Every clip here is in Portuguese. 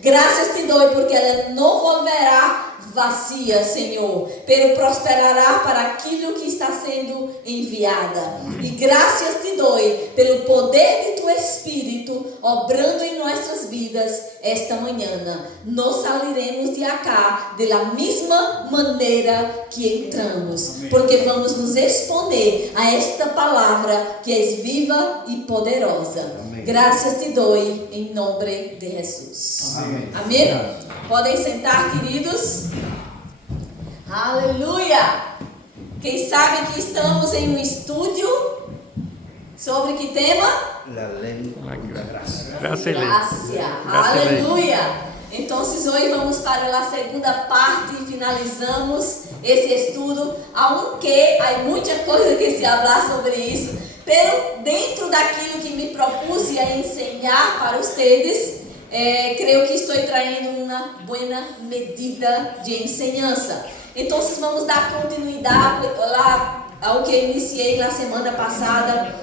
Graças te dou porque ela não volverá vazia, Senhor, pero prosperará para aquilo que está sendo enviada. E graças te dou pelo poder de tu Espírito obrando em nossas vidas esta manhã. Nós sairemos de acá da mesma maneira que entramos, porque vamos nos exponer a esta palavra que é viva e poderosa. Amém. Graças te dou em nome de Jesus. Amém. Amém? Podem sentar, queridos. Aleluia! Quem sabe que estamos em um estúdio sobre que tema? La ley y la gracia. Graça. Aleluia! Então, hoje vamos para a segunda parte e finalizamos esse estudo, aunque há muita coisa que se falar sobre isso, pero dentro daquilo que me propus a ensinar para vocês, creio que estou trazendo uma boa medida de ensinança. Então, vamos dar continuidade lá ao que iniciei na semana passada.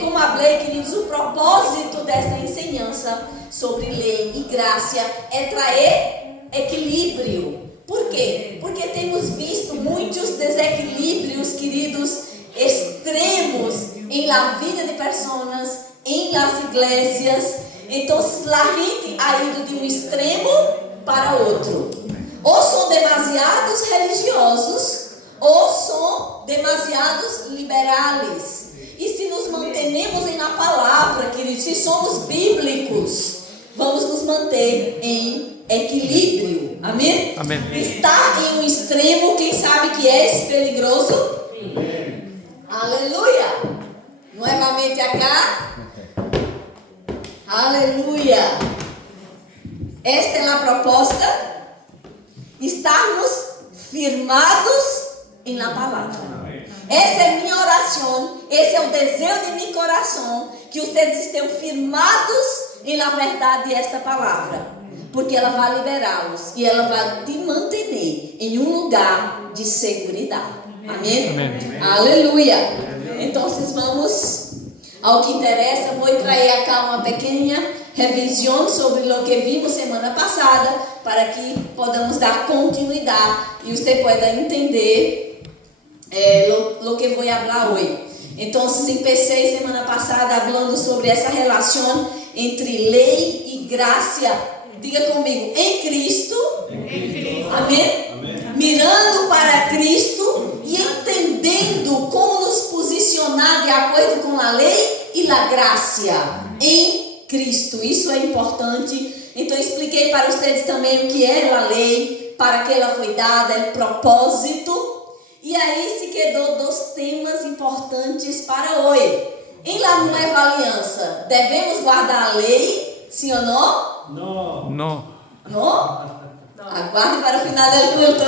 Como falei, queridos, o propósito dessa ensinança sobre lei e graça é trazer equilíbrio. Por quê? Porque temos visto muitos desequilíbrios, queridos, extremos em la vida de pessoas, em las igrejas. Então, a gente ha ido de um extremo para outro. Ou são demasiados religiosos, ou são demasiados liberais. E se nos mantenemos na palavra, queridos, se somos bíblicos, vamos nos manter em equilíbrio. Amém? Amém. Estar em um extremo, quem sabe que é peligroso? Amém. Aleluia! Novamente acá. Aleluia! Esta é a proposta. Estarmos firmados na palavra. Essa é minha oração, esse é o desejo de meu coração, que vocês estejam firmados na verdade desta palavra, porque ela vai liberá-los e ela vai te manter em um lugar de segurança. Amém? Amém. Aleluia! Então, vamos ao que interessa. Vou trazer aqui uma pequena revisão sobre o que vimos semana passada, para que podamos dar continuidade e você possa entender lo que vou falar hoje. Então, empecei semana passada falando sobre essa relação entre lei e graça. Diga comigo, em Cristo. Amém? Amém? Mirando para Cristo e entendendo como nos posicionar de acordo com a lei e a graça em Cristo. Isso é importante. Então, expliquei para vocês também o que é a lei, para que ela foi dada, o propósito. E aí se quedou dois temas importantes para hoje. Em la nova aliança, devemos guardar a lei, sim ou não? Não. Não? Aguarde para o final do culto.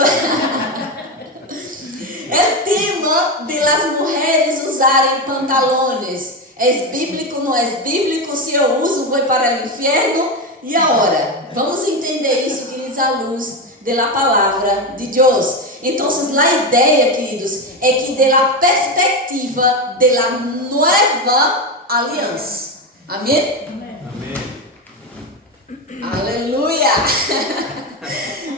É o tema de las mulheres usarem pantalones. É bíblico, não é bíblico? Se eu uso, vou para o inferno. E agora? Vamos entender isso, queridos, à luz da palavra de Deus. Então, a ideia, queridos, é que da perspectiva da nova aliança. Amém? Amém. Aleluia!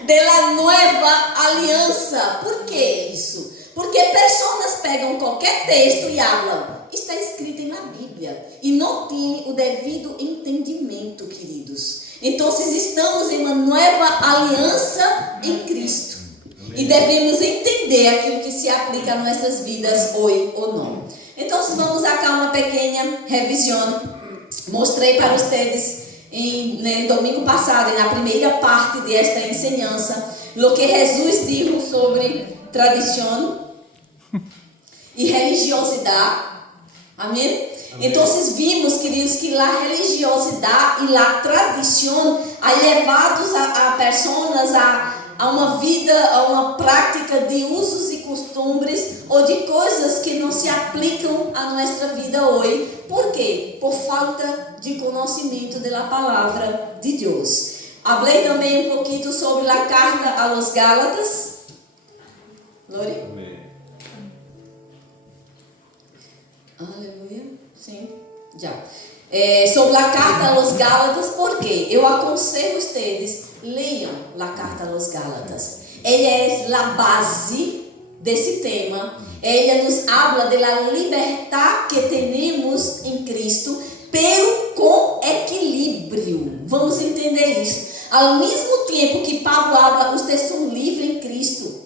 Da nova aliança. Por que isso? Porque pessoas pegam qualquer texto e falam, está escrito na Bíblia, e não tem o devido entendimento, queridos. Então, estamos em uma nova aliança em Cristo. E devemos entender aquilo que se aplica a nossas vidas hoje ou não. Então, vamos aqui uma pequena revisão. Mostrei para vocês no domingo passado, na primeira parte desta ensinança, o que Jesus disse sobre tradição e religiosidade. Amém? Então, vimos, queridos, que a religiosidade e a tradição ha levado a pessoas a uma vida, a uma prática de usos e costumes ou de coisas que não se aplicam à nossa vida hoje. Por quê? Por falta de conhecimento da palavra de Deus. Falei também um pouquinho sobre a carta aos Gálatas. Glória. Amém. Aleluia. Sim. Já. sobre a carta aos Gálatas, porque eu aconselho vocês, leiam a carta aos Gálatas. Ela é a base desse tema. Ela nos habla da liberdade que temos em Cristo, pero com equilíbrio. Vamos entender isso. Ao mesmo tempo que Paulo habla, vocês são livres em Cristo,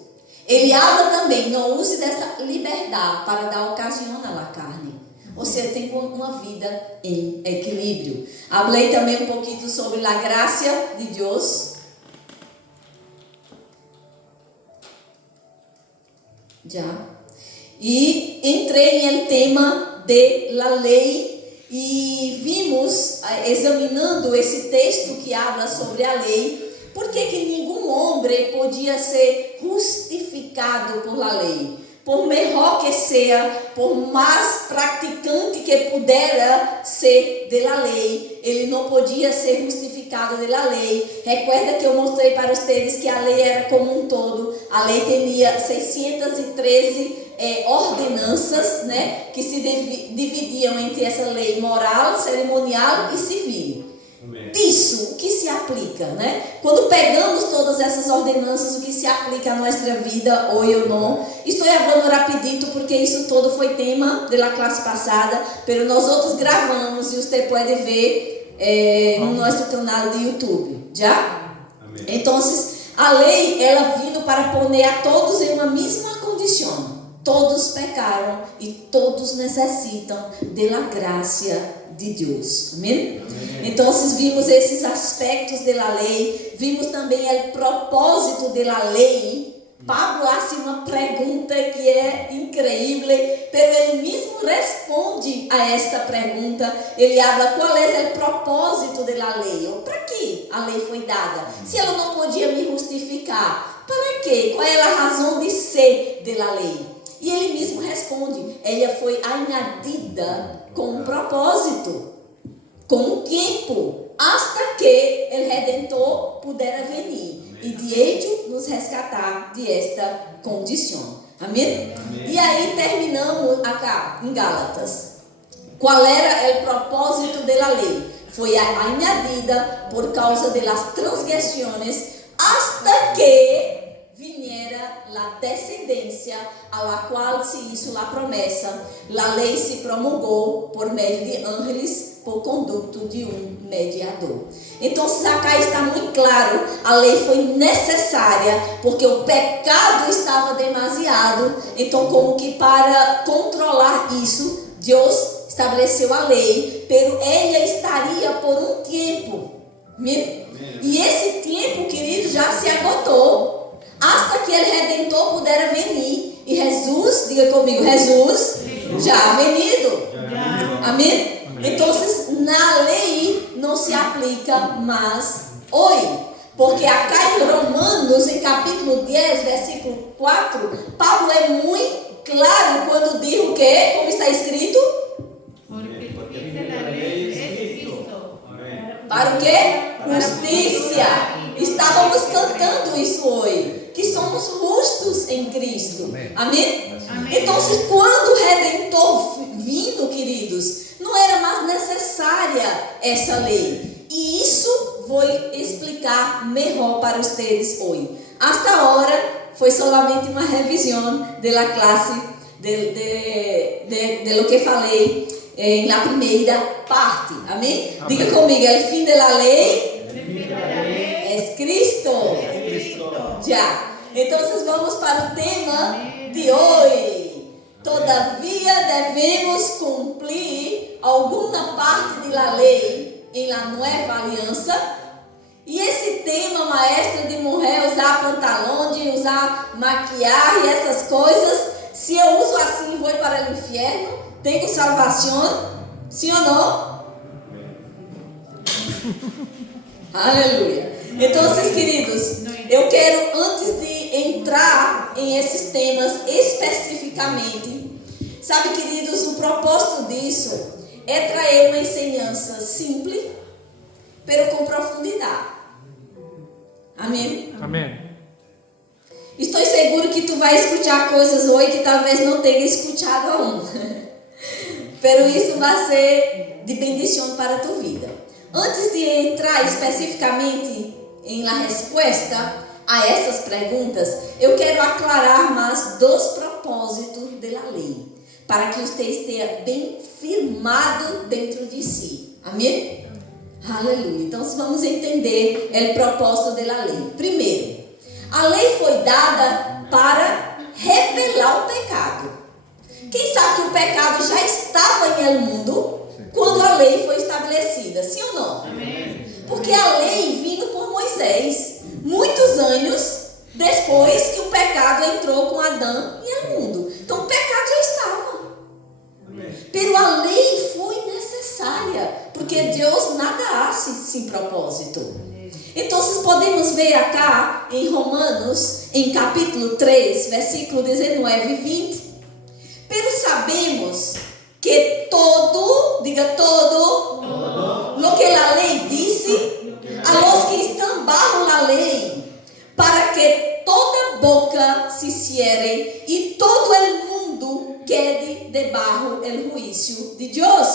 ele habla também, não use dessa liberdade para dar ocasião à carne. Você tem uma vida em equilíbrio. Falei também um pouquinho sobre a graça de Deus. Já. E entrei no tema da lei e vimos, examinando esse texto que habla sobre a lei, por que nenhum homem podia ser justificado por la lei. Por melhor que seja, por mais praticante que pudera ser da lei, ele não podia ser justificado da lei. Recuerda que eu mostrei para vocês que a lei era como um todo. A lei tinha 613 ordenanças, né, que se dividiam entre essa lei moral, cerimonial e civil. Disso, o que se aplica, né? Quando pegamos todas essas ordenanças, o que se aplica à nossa vida, hoje ou não. Estou falando rapidito, porque isso todo foi tema da classe passada, pero nós outros gravamos e você pode ver no nosso canal de YouTube, já? Amém. Então, a lei, ela vindo para pôr a todos em uma mesma condição. Todos pecaram e todos necessitam da graça de Deus. Amém? Amém. Então, vimos esses aspectos da lei, vimos também o propósito da lei. Pablo hace uma pergunta que é incrível, mas ele mesmo responde a esta pergunta. Ele habla qual é o propósito da lei, ou para que a lei foi dada. Se ela não podia me justificar, para quê? Qual é a razão de ser da lei? E ele mesmo responde, ela foi añadida com um propósito, com um tempo, hasta que o Redentor pudera venir e de hecho nos resgatar de esta condição. Amém? Amém? E aí terminamos acá em Gálatas. Qual era o propósito da lei? Foi añadida por causa das transgressões, hasta que viniera a descendência a la qual se hizo a promessa. A lei se promulgou por meio de ángeles, por conduto de um mediador. Então, acá está muito claro, a lei foi necessária, porque o pecado estava demasiado. Então, como que para controlar isso, Deus estabeleceu a lei, pero ela estaria por um tempo. E esse tempo, querido, já se agotou. Hasta que o Redentor pudera venir. E Jesus, diga comigo, Jesus já ha venido. Amém? Então, na lei não se aplica mais hoje. Porque acá em Romanos, em capítulo 10, versículo 4, Paulo é muito claro quando diz o quê? Como está escrito? Para o quê? Justiça. Estávamos cantando isso hoje, que somos justos em Cristo. Amém? Amém? Então, quando o Redentor vindo, queridos, não era mais necessária essa lei. E isso vou explicar melhor para vocês hoje. Hasta agora foi solamente uma revisão da classe de lo que falei na primeira parte. Amém? Amém. Diga comigo, o fim da lei é Cristo. Já. Então, vamos para o tema de hoje. Todavia, devemos cumprir alguma parte da lei em la nueva aliança. E esse tema, maestro, de mulher usar pantalão, de usar maquiagem, essas coisas, se eu uso assim, vou para o inferno? Tenho salvação? Sim ou não? Aleluia. Então, queridos, eu quero, antes de entrar em esses temas especificamente, sabe, queridos, o propósito disso é trazer uma ensinança simples, pero com profundidade. Amém? Amém. Estou seguro que tu vai escutar coisas hoje que talvez não tenha escutado aún. Pero isso vai ser de bendição para a tua vida. Antes de entrar especificamente em la resposta a essas perguntas, eu quero aclarar mais dois propósitos da lei, para que você esteja bem firmado dentro de si. Amém? Aleluia. Então, vamos entender o propósito da lei. Primeiro, a lei foi dada para revelar o pecado. Quem sabe que o pecado já estava em el mundo quando a lei foi estabelecida? Sim ou não? Amém. Porque a lei vindo por Moisés, muitos anos depois que o pecado entrou com Adão em el mundo. Então o pecado já estava. Pero a lei foi necessária, porque Deus nada hace sem propósito. Então, podemos ver acá em Romanos, em capítulo 3, versículo 19 e 20. Pero sabemos que todo, diga todo, lo que a lei disse, a los que estão bajo a lei, para que toda boca se cierre e todo el mundo quede debajo el juicio de Deus,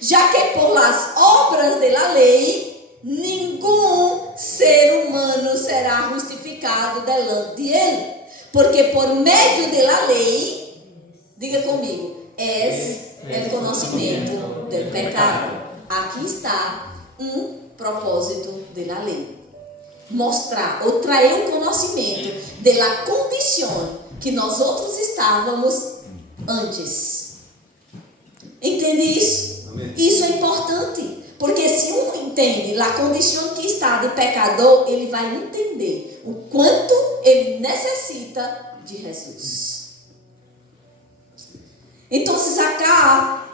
já que por las obras de la lei nenhum ser humano será justificado delante de ele, porque por meio de la lei, diga comigo, é o conhecimento do pecado. Aqui está propósito da lei: mostrar ou trazer o conhecimento da condição que nós outros estávamos antes. Entende isso? Amém. Isso é importante. Porque se um entende a condição que está de pecador, ele vai entender o quanto ele necessita de Jesus. Então, acá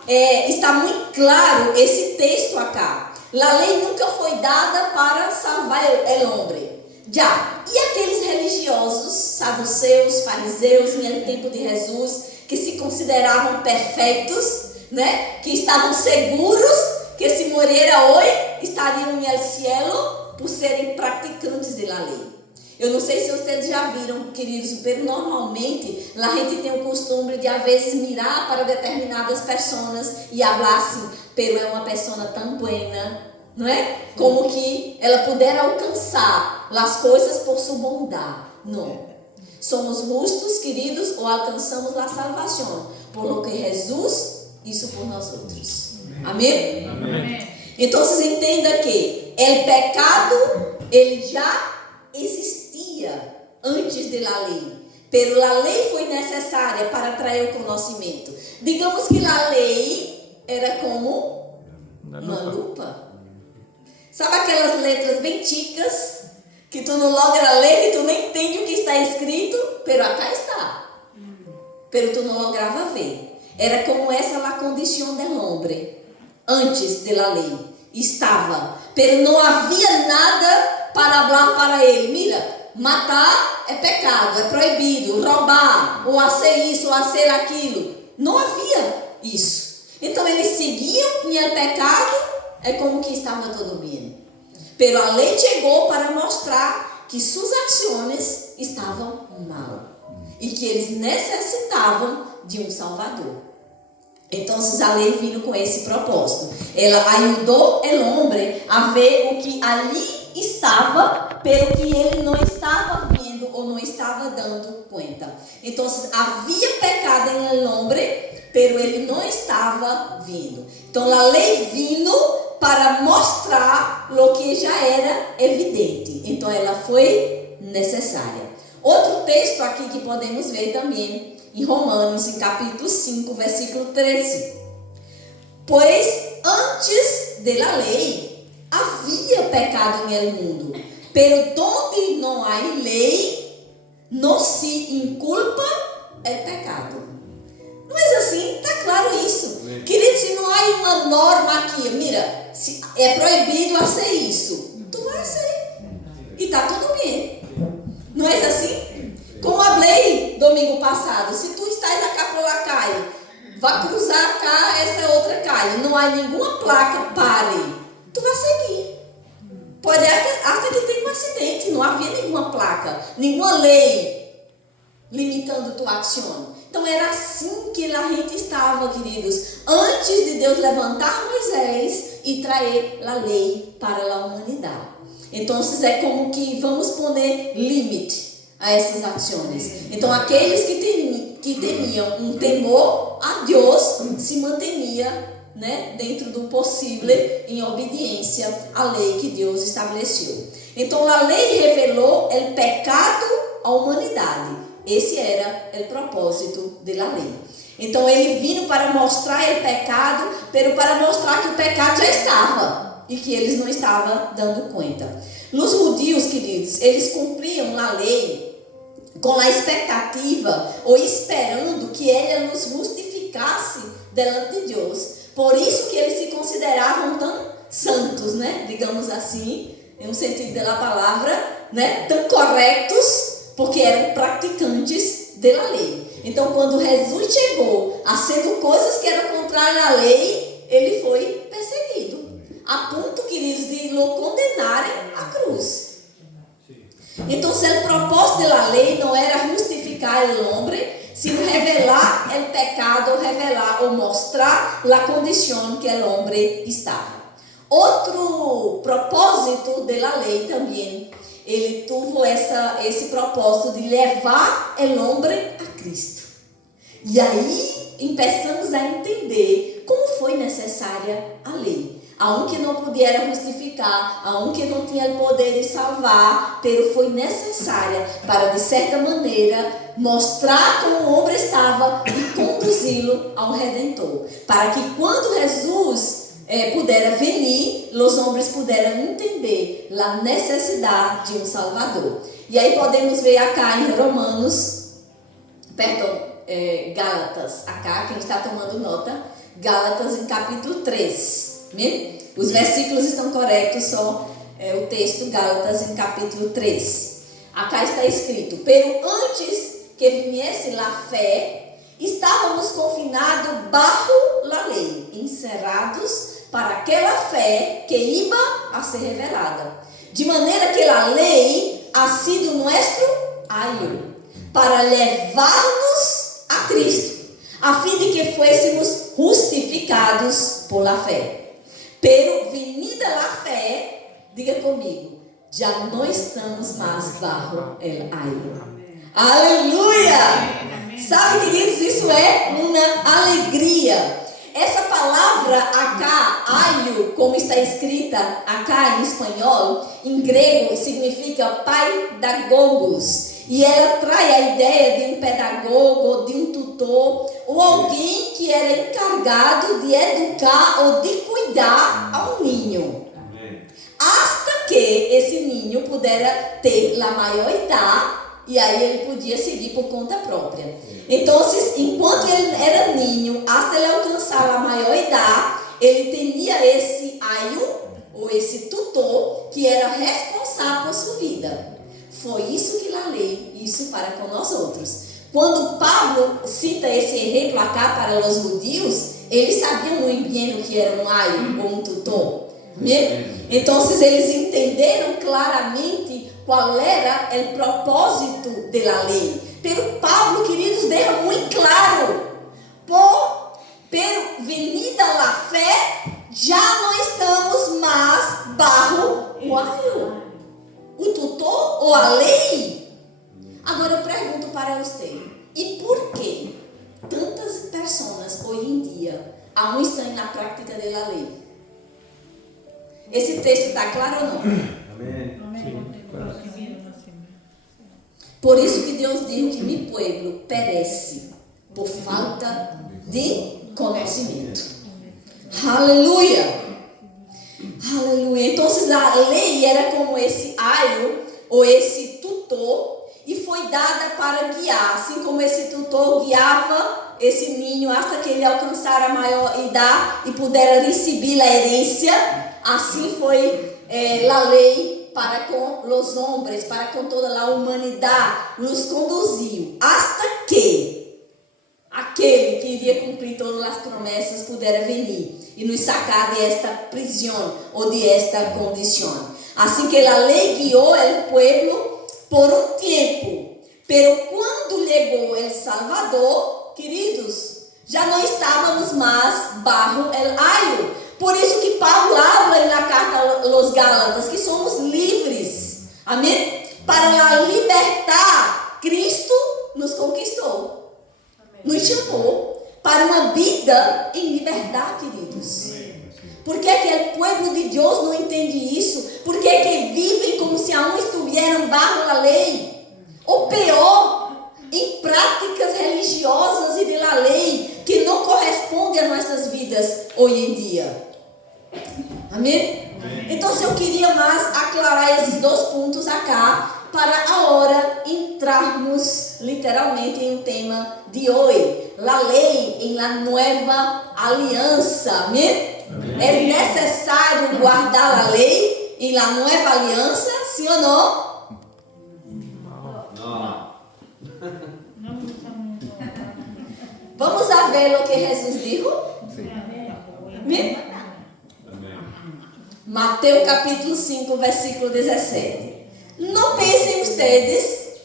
está muito claro esse texto acá. A lei nunca foi dada para salvar o homem. Já. E aqueles religiosos, saduceus, fariseus, no tempo de Jesus, que se consideravam perfeitos, né? Que estavam seguros que se morrera hoje, estariam no cielo por serem praticantes da lei. Eu não sei se vocês já viram, queridos, mas normalmente a gente tem o costume de, às vezes, mirar para determinadas pessoas e falar assim, pero é uma pessoa tão buena, não é? Como que ela puder alcançar as coisas por sua bondade. Não. Somos justos, queridos, ou alcançamos a salvação por lo que Jesus hizo por nós outros. Amém? Amém. Então, vocês entendam que o pecado, ele já existia antes da lei. Pero a lei foi necessária para trazer o conhecimento. Digamos que a lei era como uma lupa. Sabe aquelas letras bem chicas que tu não logra ler, que tu nem entende o que está escrito? Pero acá está. Pero tu não lograva ver. Era como essa a condição do homem. Antes da lei estava, pero não havia nada para falar para ele. Mira, matar é pecado, é proibido, roubar, ou fazer isso, ou fazer aquilo. Não havia isso. Então eles seguiam em pecado, é como que estava tudo bem. Pero a lei chegou para mostrar que suas ações estavam mal e que eles necessitavam de um Salvador. Então, a lei vindo com esse propósito. Ela ajudou o homem a ver o que ali estava, pelo que ele não estava vendo ou não estava dando conta. Então, havia pecado em el homem, pero ele não estava vendo. Então, a lei vindo para mostrar o que já era evidente. Então, ela foi necessária. Outro texto aqui que podemos ver também, em Romanos, em capítulo 5, versículo 13. Pois antes da lei havia pecado em el mundo, pero donde não há lei, não se inculpa o pecado. Não é assim? Está claro isso. Querido, se não há uma norma aqui, mira, se é proibido fazer isso, tu vai fazer. E está tudo bem. Não é assim? Como falei domingo passado, se tu estás a cá por lá caia, vai cruzar cá, essa outra caia, não há nenhuma placa, pare, tu vai seguir. Pode até que tenha um acidente, não havia nenhuma placa, nenhuma lei limitando tua ação. Então era assim que a gente estava, queridos, antes de Deus levantar Moisés e trazer a lei para a humanidade. Então é como que vamos pôr limite a essas ações. Então aqueles que tinham um temor a Deus se mantinha, né, dentro do possível em obediência à lei que Deus estabeleceu. Então a lei revelou o pecado à humanidade. Esse era o propósito da lei. Então ele vindo para mostrar o pecado, pero para mostrar que o pecado já estava e que eles não estavam dando conta. Os judeus, queridos, eles cumpriam a lei com a expectativa ou esperando que ela nos justificasse diante de Deus. Por isso que eles se consideravam tão santos, né? Digamos assim, em um sentido da palavra, né? Tão corretos, porque eram praticantes da lei. Então, quando Jesus chegou fazendo coisas que eram contrárias à lei, ele foi perseguido, a ponto, queridos, de o condenarem à cruz. Então, o propósito da lei não era justificar o homem, sino revelar o pecado, revelar ou mostrar a condição que o homem estava. Outro propósito da lei também, ele teve esse propósito de levar o homem a Cristo. E aí, começamos a entender como foi necessária a lei. A um que não podia justificar, a um que não tinha o poder de salvar, pero foi necessária para, de certa maneira, mostrar como o homem estava e conduzi-lo ao Redentor. Para que quando Jesus pudera vir, os homens puderam entender a necessidade de um Salvador. E aí podemos ver acá em Gálatas, acá, quem está tomando nota, Gálatas em capítulo 3. Os versículos estão corretos, só o texto Gálatas em capítulo 3. Acá está escrito: pero antes que viesse a fé, estávamos confinados bajo a lei, encerrados para aquela fé que iba a ser revelada. De maneira que a lei ha sido nuestro ayo para levar-nos a Cristo, a fim de que fuésemos justificados por la fé. Pero venida a fé, diga comigo, já não estamos mais bajo el ayo. Aleluia! Sabe, queridos, isso é uma alegria. Essa palavra acá, aio, como está escrita acá em espanhol, em grego significa pedagogos. E ela traz a ideia de um pedagogo, de um tutor, ou alguém que era encarregado de educar ou de cuidar ao ninho. Hasta que esse ninho pudera ter a maior idade, e aí ele podia seguir por conta própria. Então, enquanto ele era ninho, até ele alcançar a maior idade, ele tinha esse aio, ou esse tutor, que era responsável por sua vida. Foi isso que a lei, isso para com nós outros. Quando Pablo cita esse exemplo acá para os judeus, eles sabiam muito bem o que era um aio ou um tutor. Então, eles entenderam claramente qual era o propósito da lei. Pero Pablo, queridos, deixa muito claro: pero venida a fé, já não estamos mais bajo o aio, o tutor ou a lei. Agora eu pergunto para você: e por que tantas pessoas hoje em dia aún estão na prática da lei? Esse texto está claro ou não? Amém. Por isso que Deus diz que meu povo perece por falta de conhecimento. Aleluia! Aleluia! Então a lei era como esse aio ou esse tutor e foi dada para guiar, assim como esse tutor guiava esse ninho até que ele alcançar a maior idade e pudera receber a herência, assim foi a lei para com os homens, para com toda a humanidade, nos conduziu, hasta que aquele que iria cumprir todas as promessas pudera vir e nos sacar desta prisão ou desta condição. Assim que a lei guiou o povo por um tempo, pero quando chegou o Salvador, queridos, já não estávamos mais bajo el ayo. Por isso que Paulo habla na carta aos Gálatas que somos livres. Amém? Para libertar, Cristo nos conquistou. Amém. Nos chamou para uma vida em liberdade, queridos. Por que o povo de Deus não entende isso? Por que vivem como se aún estuvieran bajo a lei? Ou pior, em práticas religiosas e de la lei que não correspondem às nossas vidas hoje em dia. Amém? Então, eu queria mais aclarar esses 2 pontos acá para agora entrarmos literalmente em um tema de hoje. La lei em la nueva aliança. Amém? É necessário guardar a lei em la nueva aliança, sim ou não? Não. Vamos a ver o que Jesus dijo. Amém? Mateus capítulo 5, versículo 17. Não pensem ustedes,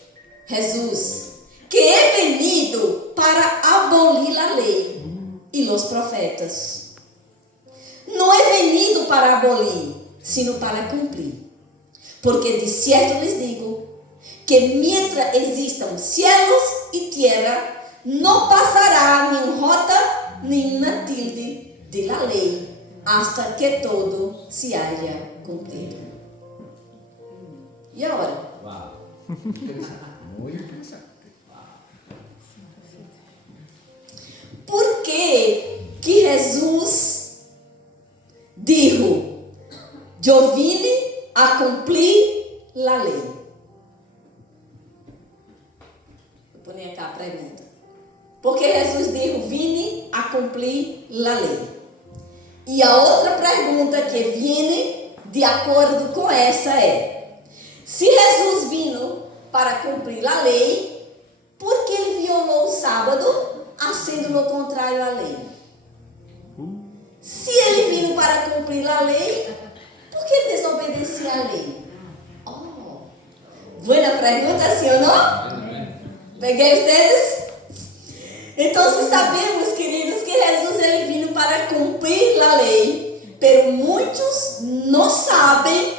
Jesus, que he venido para abolir a lei e os profetas. Não he venido para abolir, sino para cumprir. Porque de cierto les digo, que mientras existam cielos e tierra, não passará nem jota, nem uma tilde de la lei, hasta que todo se haya cumprido. E agora? Uau. Muito interessante. Por que Jesus dijo, yo vine a cumprir la lei? Vou pôr aqui a pergunta. Por que Jesus dijo, vine a cumprir la lei? E a outra pergunta que viene de acordo com essa é: se Jesus vino para cumprir a lei, por que ele violou o sábado, sendo o contrário à lei? Se ele vino para cumprir a lei, por que ele desobedecia a lei? Oh, boa pergunta, sim ou não? Peguei ustedes? Então, se sabemos, queridos, que Jesus ele vino para cumprir a lei, pero muitos não sabem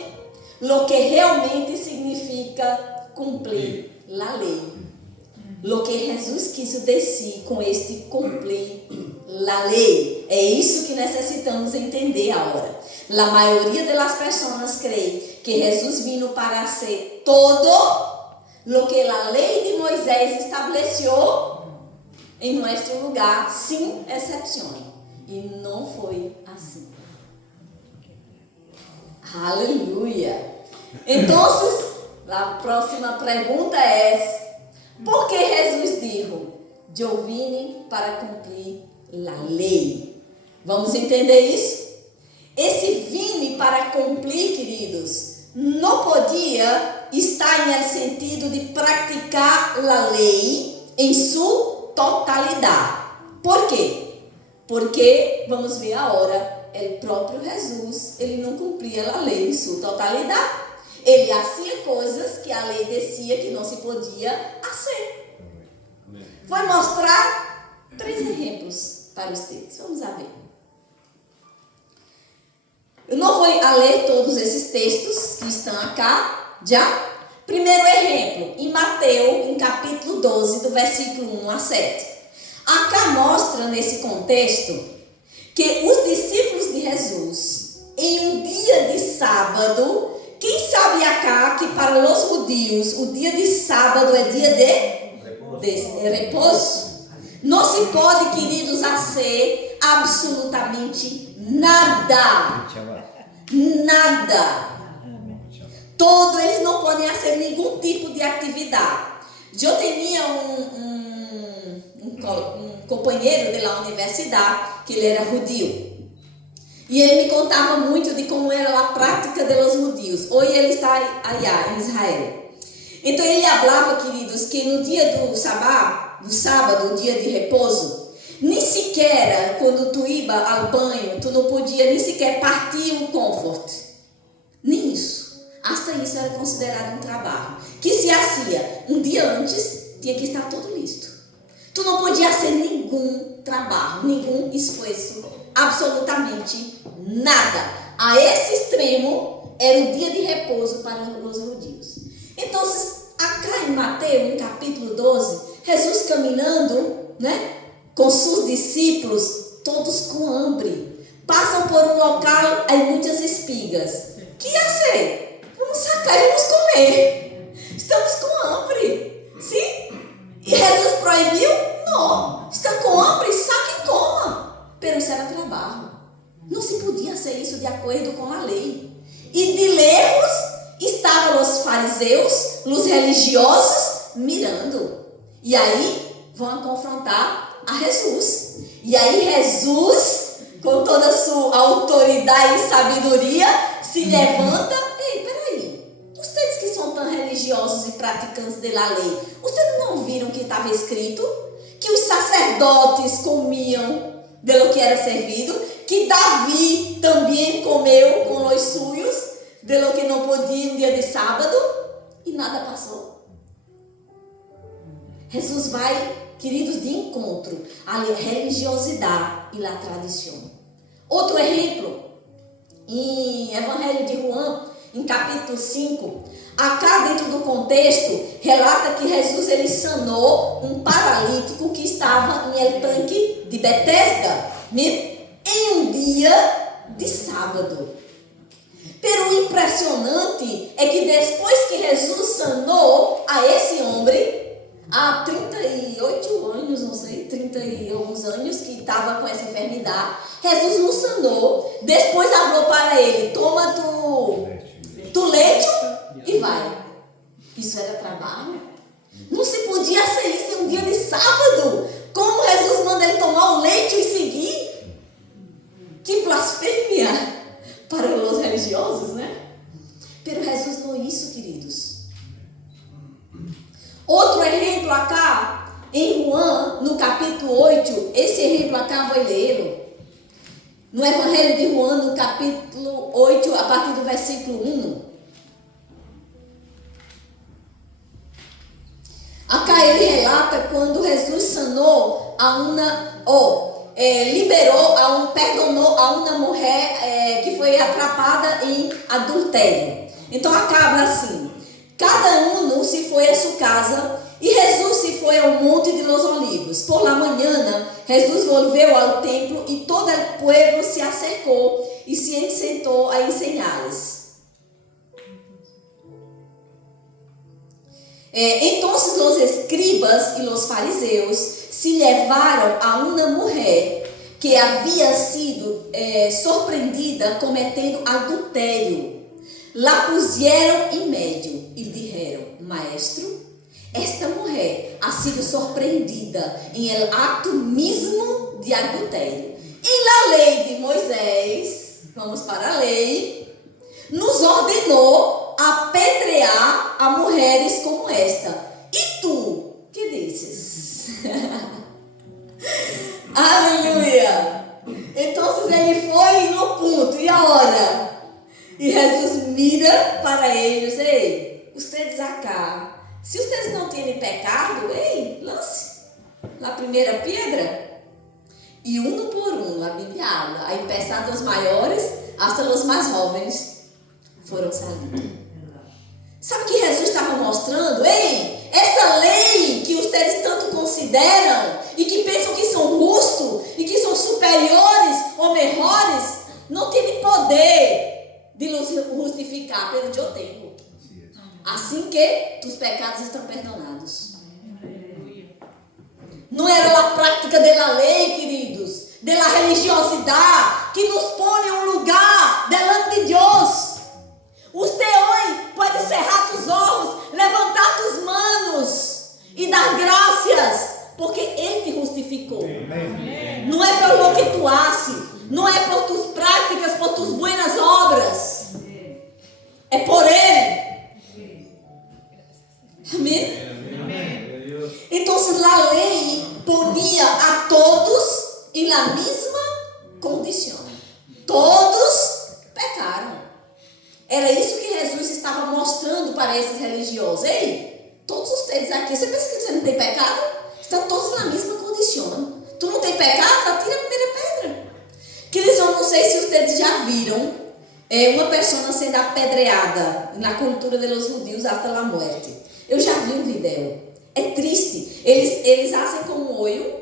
o que realmente significa cumprir a lei. O que Jesus quis dizer com este cumprir a lei. É isso que necessitamos entender agora. A maioria das pessoas crê que Jesus vino para ser todo o que a lei de Moisés estabeleceu em nosso lugar, sem exceção. E não foi assim. Aleluia. Então, a próxima pergunta é: por que Jesus dijo, eu vine para cumprir a lei? Vamos entender isso? Esse vine para cumprir, queridos, não podia estar no sentido de praticar a lei em sua totalidade. Por quê? Porque, vamos ver agora, o próprio Jesus, ele não cumpria a lei em sua totalidade. Ele fazia coisas que a lei dizia que não se podia fazer. Vou mostrar 3 exemplos para vocês. Vamos ver. Eu não vou ler todos esses textos que estão aqui, já? Primeiro exemplo, em Mateus, em capítulo 12, do versículo 1 a 7. Acá mostra, nesse contexto, que os discípulos de Jesus, em um dia de sábado, quem sabe acá que para os judeus o dia de sábado é dia de repouso? Não se pode, queridos, fazer absolutamente nada. Nada. Eles não podem fazer nenhum tipo de atividade. Eu tinha um companheiro da universidade que ele era judeu. E ele me contava muito de como era a prática dos judeus. Hoje ele está allá, em Israel. Então ele falava, queridos, que no dia do sábado, o dia de repouso, nem sequer, quando tu ia ao banho, tu não podia nem sequer partir o comfort. Nem isso. Hasta isso era considerado um trabalho. Que se fazia um dia antes, tinha que estar tudo listo. Tu não podia hacer nenhum trabalho, nenhum esforço, absolutamente nada. A esse extremo era o dia de repouso para os judeus. Então, acá em Mateus, em capítulo 12, Jesus caminhando, né, com seus discípulos, todos com hambre, passam por um local, aí muitas espigas. Que ia ser? Vamos sacar e vamos comer. Estamos com hambre. Sim? E Jesus proibiu? Não. Está com hambre? Saque e coma. Pero isso era trabalho. Não se podia ser isso de acordo com a lei. E de lejos estavam os fariseus, os religiosos, mirando. E aí vão confrontar a Jesus. E aí Jesus, com toda a sua autoridade e sabedoria, se levanta. Ei, peraí. Vocês que são tão religiosos e praticantes da lei, vocês não viram que estava escrito? Que os sacerdotes comiam de lo que era servido, que Davi também comeu com os suyos, de lo que não podia um dia de sábado, e nada passou. Jesus vai, queridos, de encontro à religiosidade e à tradição. Outro exemplo, em Evangelho de João, em capítulo 5, acá dentro do contexto, relata que Jesus ele sanou um paralítico que estava em el tanque de Betesda, em um dia de sábado. Pero o impressionante é que depois que Jesus sanou a esse homem, há 38 anos, não sei, 30 e alguns anos que estava com essa enfermidade, Jesus o sanou, depois falou para ele, toma tu leite e vai. Isso era trabalho? Não se podia ser isso em um dia de sábado. Como Jesus manda ele tomar o leite e seguir? Que blasfêmia para os religiosos, né? Pero Jesus não é isso, queridos. Outro exemplo acá, em João, no capítulo 8, esse exemplo acá vou lê-lo. No Evangelho de João, no capítulo 8, a partir do versículo 1. Acá ele relata quando Jesus sanou perdonou a uma mulher que foi atrapada em adultério. Então acaba assim: cada um se foi a sua casa e Jesus se foi ao monte de los olivos. Por la manhã, Jesus volveu ao templo e todo o povo se acercou e se sentou a ensinar-lhes. Então os escribas e os fariseus se levaram a uma mulher que havia sido surpreendida cometendo adultério. La puseram em meio e disseram: Maestro, esta mulher ha sido surpreendida em el acto mesmo de adultério. E na lei de Moisés, vamos para a lei, nos ordenou apedrear a mulheres como esta. E tu, que dizes? Aleluia! Então ele foi no ponto, e a hora? E Jesus mira para eles: ei, vocês acá, se vocês não têm pecado, ei, lance a primeira pedra. E um por um, a Bíblia habla, a empezar dos maiores hasta os mais jovens, foram salidos. Sabe o que Jesus estava mostrando? Ei, essa lei que vocês tanto consideram e que pensam que são justos e que são superiores ou melhores, não tem poder de nos justificar pelo eu tenho. Assim que os pecados estão perdonados. Não era a prática da lei, queridos, da religiosidade que nos põe em um lugar delante de Deus. Usted hoje pode cerrar os olhos, levantar as manos e dar graças, porque Ele te justificou. Amém. Não é pelo que tu haces, não é por tus práticas, por tus buenas obras. É por Ele. Amém? Então, a lei ponia a todos em la mesma condição. Todos pecaram. Era isso que Jesus estava mostrando para esses religiosos. Ei, todos vocês aqui, você pensa que você não tem pecado? Estão todos na mesma condição. Tu não tem pecado? Atira a primeira pedra. Queridos, eu não sei se vocês já viram uma pessoa sendo apedreada na cultura dos judeus até a morte. Eu já vi um vídeo. É triste. Eles fazem com um olho,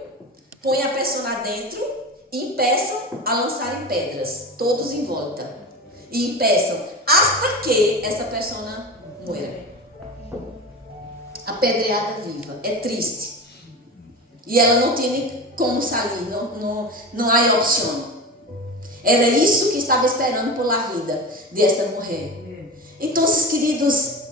põem a pessoa lá dentro e empeçam a lançarem pedras, todos em volta. E empeçam até que essa pessoa morra. Apedreada viva. É triste. E ela não tem como sair, não há opção. Era isso que estava esperando pela vida desta mulher. Então, queridos,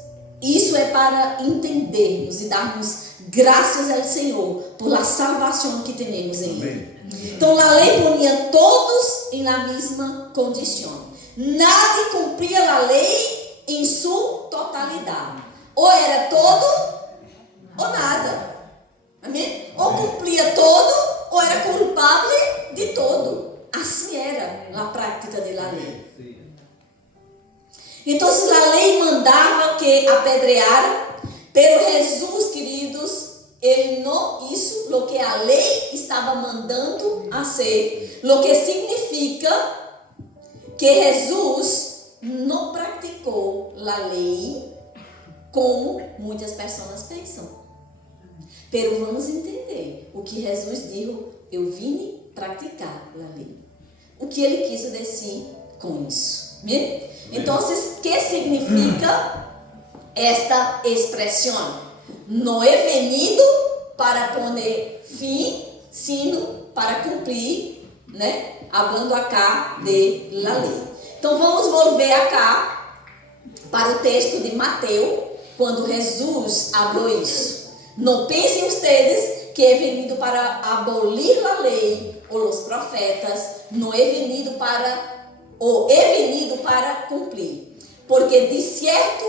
isso é para entendermos e darmos graças ao Senhor por a salvação que temos em Ele. Então, a lei ponia todos na mesma condição. Nada cumpria a lei em sua totalidade. Ou era todo ou nada. Amém? Ou cumpria todo ou era culpável de todo. Assim era a prática da lei. Então, a lei mandava que apedrearam, pero Jesus, queridos, ele não isso, o que a lei estava mandando a ser, o que significa que Jesus não praticou a lei como muitas pessoas pensam. Pero vamos entender o que Jesus disse: eu vim praticar a lei. O que ele quis dizer com isso? Bem? Então, o que significa esta expressão? Não é venido para poner fim, sino para cumprir, né? Hablando acá de la lei. Então, vamos volver acá para o texto de Mateus, quando Jesus falou isso. Não pensem vocês que é venido para abolir a lei ou os profetas, não é venido para, ou é venido para cumprir. Porque de certo,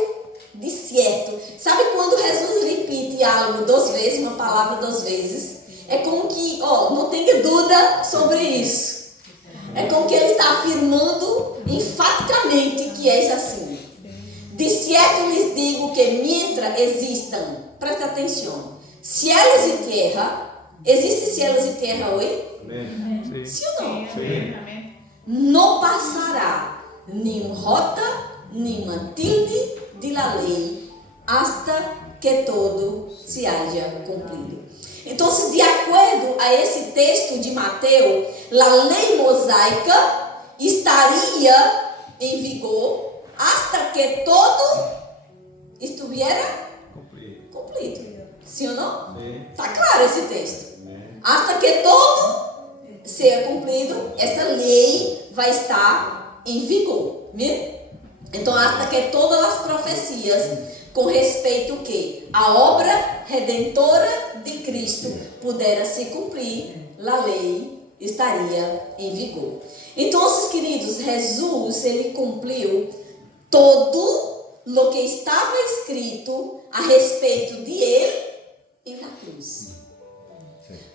sabe quando Jesus repete algo 2 vezes, uma palavra 2 vezes? É como que, não tenha dúvida sobre isso. É como que ele está afirmando enfaticamente que é assim. De certo lhes digo que mientras existam, presta atenção, céus e terra, existe céus e terra hoje? Amém. Sim ou não? Sim. Não passará nenhuma rota, nenhuma tilde de la lei, hasta que todo se haja cumprido. Então, de acordo a esse texto de Mateus, a lei mosaica estaria em vigor hasta que todo estivesse cumprido. Sim ou não? Está claro esse texto. Hasta que todo seja cumprido, essa lei vai estar em vigor. Então, hasta que todas as profecias com respeito que a obra redentora de Cristo pudera se cumprir, a lei estaria em vigor. Então, queridos, Jesus, ele cumpriu todo o que estava escrito a respeito de ele na cruz.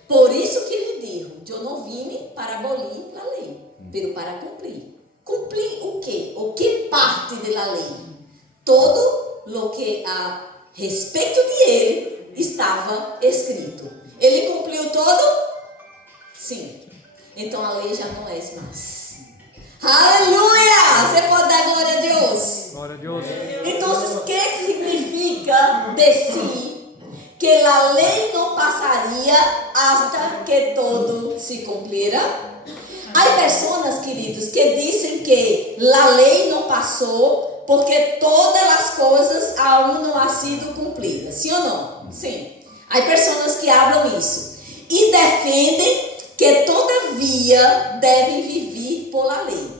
Por isso que ele disse: eu não vim para abolir a lei, mas para cumprir. Cumprir o quê? O que parte da lei? Todo o que a respeito de ele estava escrito. Ele cumpriu todo? Sim. Então a lei já não é mais. Aleluia! Você pode dar glória a Deus? Glória a Deus. Então, o que significa dizer que a lei não passaria hasta que todo se cumplira? Há pessoas, queridos, que dizem que a lei não passou porque todas as coisas aún não han sido cumpridas. Sim ou não? Sim. Há pessoas que falam isso e defendem que todavia devem viver por la lei.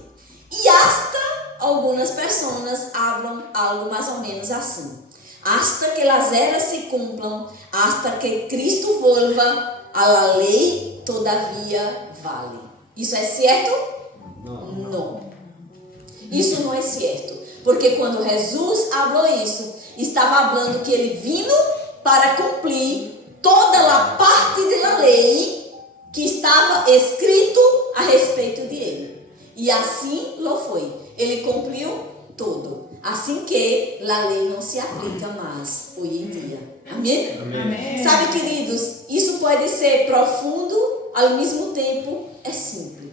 E hasta algumas pessoas falam algo mais ou menos assim: hasta que as eras se cumplam, hasta que Cristo volva, a la lei todavia vale. Isso é certo? Não. Isso não é certo. Porque quando Jesus falou isso, estava falando que ele vindo para cumprir toda a parte da lei que estava escrito a respeito de ele. E assim lo foi. Ele cumpriu tudo. Assim que a lei não se aplica mais hoje em dia. Amém? Amém. Sabe, queridos, isso pode ser profundo, ao mesmo tempo é simples.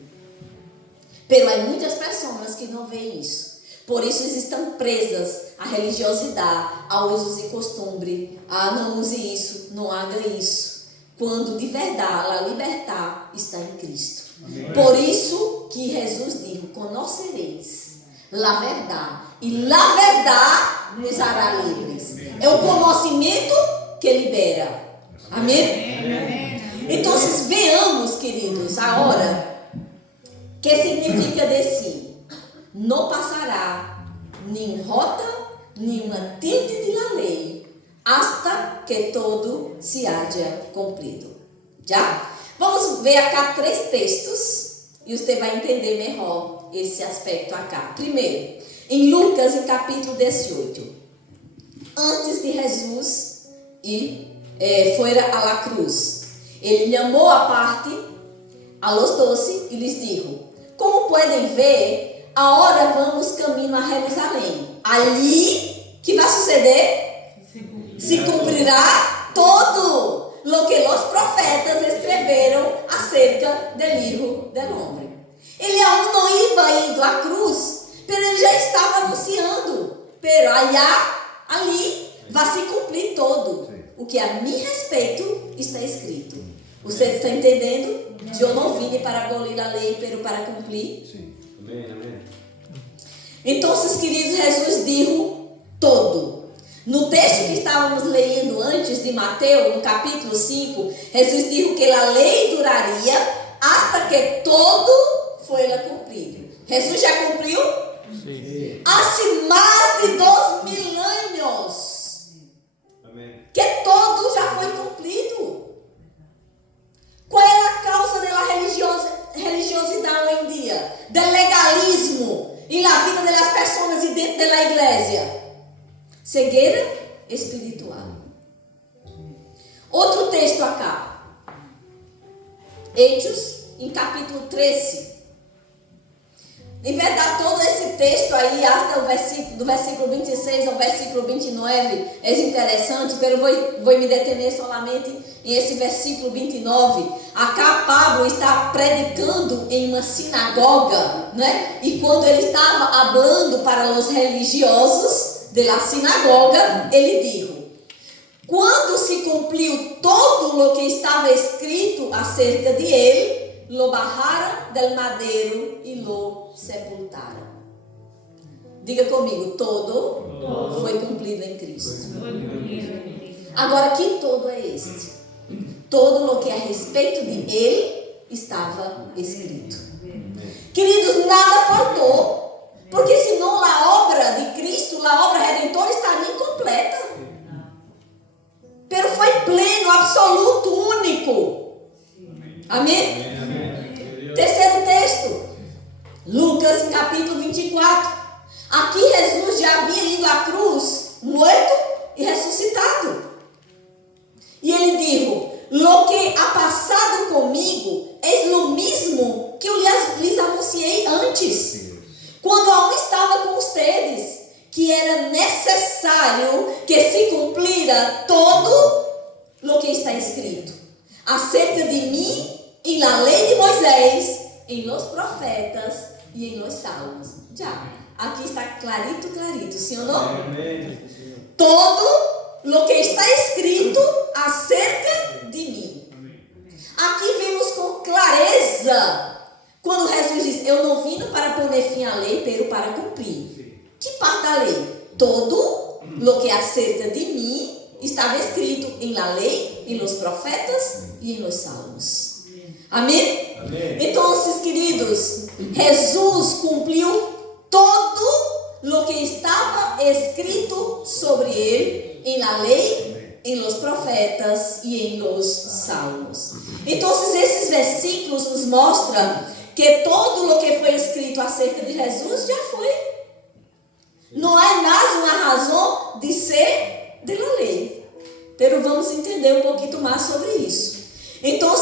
Pero há muitas pessoas que não veem isso. Por isso estão presas à religiosidade, a usos e costumes. Não use isso, não haga isso. Quando de verdade a liberdade está em Cristo. Amém. Por isso que Jesus disse: conhecereis a verdade, e a verdade nos hará livres. É o conhecimento que libera. Amém? Amém. Então, veamos, queridos, agora, o que significa decir: não passará nem rota, nem uma tinte de la lei, hasta que todo se haja cumprido. Já? Vamos ver acá 3 textos e você vai entender melhor esse aspecto acá. Primeiro, em Lucas, em capítulo 18. Antes de Jesus foi a la cruz, ele chamou a parte a los 12 e lhes disse: como podem ver, agora vamos caminho a Jerusalém. Ali, que vai suceder? Se cumprirá todo lo que os profetas escreveram acerca do Hijo del Hombre. Ele aún não ia indo à cruz, mas ele já estava anunciando. Pero ali vai se cumprir todo o que a meu respeito está escrito. Você está entendendo? Eu não vim para abolir a lei, pero para cumprir. Sim. Amém, amém. Então, queridos, Jesus disse todo. No texto que estávamos lendo antes de Mateus, no capítulo 5, Jesus disse que a lei duraria até que todo foi cumprido. Jesus já cumpriu? Sim. Há mais de 2000 anos. Amém. Que todo já foi cumprido. Qual é a causa da religiosidade hoje em dia? Do legalismo na vida das pessoas e dentro da igreja? Cegueira espiritual. Outro texto acá. Hechos, em capítulo 13. Em verdade, todo esse texto aí, até do versículo 26 ao versículo 29, é interessante, mas vou me detener somente em esse versículo 29. Acá Pablo está predicando em uma sinagoga, né? E quando ele estava falando para os religiosos da sinagoga, ele disse: quando se cumpriu todo o que estava escrito acerca de ele, lo bajaram del madeiro e lo sepultaram. Diga comigo: todo foi cumprido em Cristo. Agora, que todo é este? Todo o que a respeito de ele estava escrito. Queridos, nada faltou, porque senão a obra de Cristo, a obra redentora, estaria incompleta. Pero foi pleno, absoluto, único. Amém? Terceiro texto, Lucas capítulo 24. Aqui Jesus já havia ido à cruz, morto e ressuscitado. E ele disse: lo que ha passado comigo é o mesmo que eu lhes anunciei antes, quando aún estava com vocês, que era necessário que se cumprira todo o que está escrito acerca de mim em la lei de Moisés, em los profetas e em los salmos. Já, aqui está clarito, sim ou não? Todo o que está escrito acerca de mim. Aqui vemos com clareza, quando Jesus diz: eu não vim para pôr fim à lei, pero para cumprir. Que parte da lei? Todo o que acerca de mim estava escrito em la lei, em los profetas e em los salmos. Amém? Amém. Então, queridos, Jesus cumpriu todo o que estava escrito sobre ele em la lei, em los profetas e em los salmos. Então, esses versículos nos mostram que todo o que foi escrito acerca de Jesus já foi. Não há mais uma razão de ser de la lei. Pero vamos entender um pouquinho mais sobre isso. Então,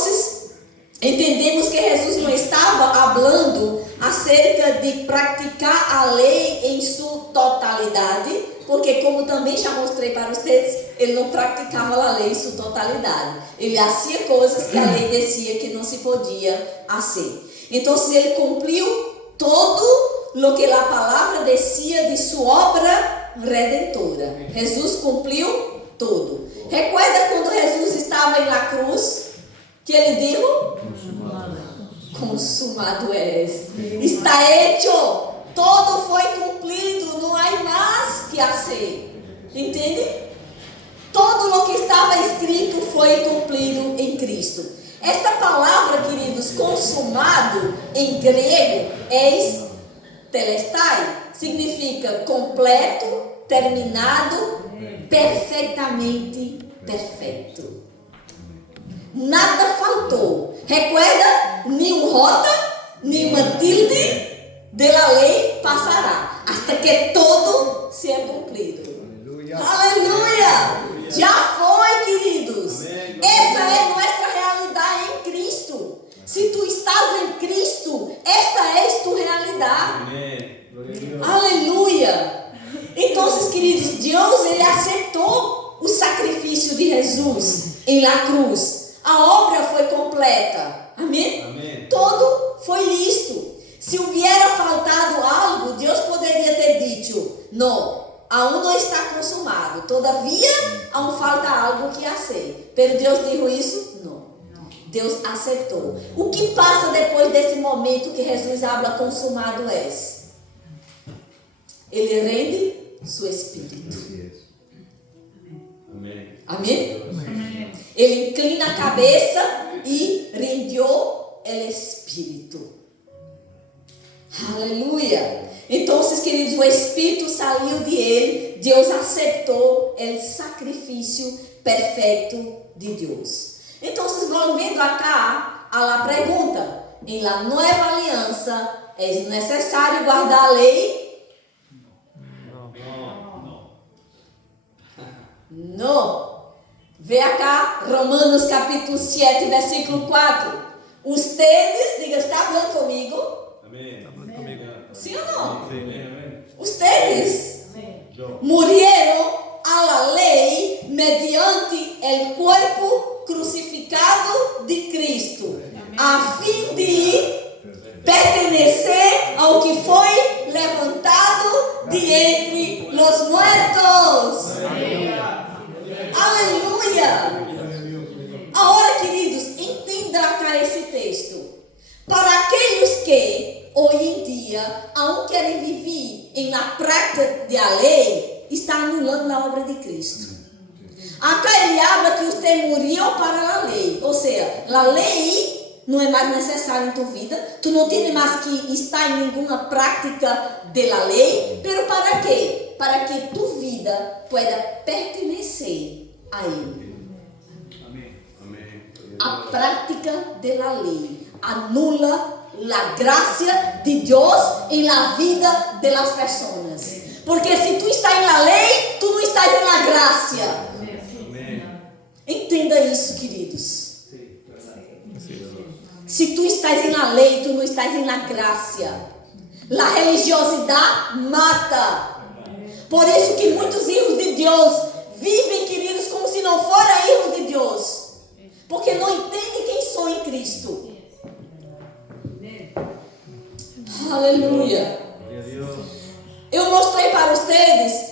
entendemos que Jesus não estava falando acerca de praticar a lei em sua totalidade, porque, como também já mostrei para vocês, ele não praticava a lei em sua totalidade. Ele fazia coisas que a lei dizia que não se podia fazer. Então, ele cumpriu todo o que a palavra dizia de sua obra redentora. Jesus cumpriu tudo. Recuerda quando Jesus estava na cruz, que ele disse: consumado és. Está hecho. Todo foi cumprido. Não há mais que fazer. Entende? Todo o que estava escrito foi cumprido em Cristo. Esta palavra, queridos, consumado, em grego, telestai, significa completo, terminado, perfeitamente perfeito. Nada faltou. Recuerda, nenhum rota, nenhuma tilde da lei passará, hasta que todo seja cumprido. Aleluia! Já foi, queridos. Essa é nossa realidade em Cristo. Se tu estás em Cristo, esta é tua realidade. Aleluia! Então, queridos, Deus, ele aceitou o sacrifício de Jesus em la cruz. A obra foi completa. Amém? Amém. Todo foi listo. Se hubiera faltado algo, Deus poderia ter dito: não, aún não está consumado. Todavia, aún falta algo que fazer. Pero Deus disse isso? Não. Deus aceitou. O que passa depois desse momento que Jesus habla consumado é? Ele rende seu espírito. Amém. Amém? Ele inclina a cabeça e rendeu o espírito. Aleluia. Então, queridos, o espírito saiu de ele. Deus aceitou o sacrifício perfeito de Deus. Então, volviendo acá a la pergunta, em la nueva aliança, é necessário guardar a lei? Não. Vê acá, Romanos capítulo 7, versículo 4. Ustedes, diga, está falando comigo? Amém. Sim ou não? Amém. Ustedes murieron a la ley mediante el cuerpo crucificado de Cristo, a fim de pertenecer ao que foi levantado de entre los muertos. Aleluia! Agora, queridos, entenda acá esse texto. Para aqueles que hoje em dia não querem viver na prática da lei, está anulando a obra de Cristo. Acá ele habla que você morreu para a lei, ou seja, a lei não é mais necessária em tua vida, tu não tens mais que estar em nenhuma prática da lei, pero para quê? Para que tu vida pueda pertencer a ele. A prática da lei anula a graça de Deus em la vida de las personas. Porque se tu estás na lei, tu não estás na graça. Entenda isso, queridos. Se tu estás na lei, tu não estás na graça. A religiosidade mata. Por isso que muitos filhos de Deus vivem, queridos, como se não fossem filhos de Deus. Porque não entendem quem são em Cristo. Aleluia. Eu mostrei para vocês,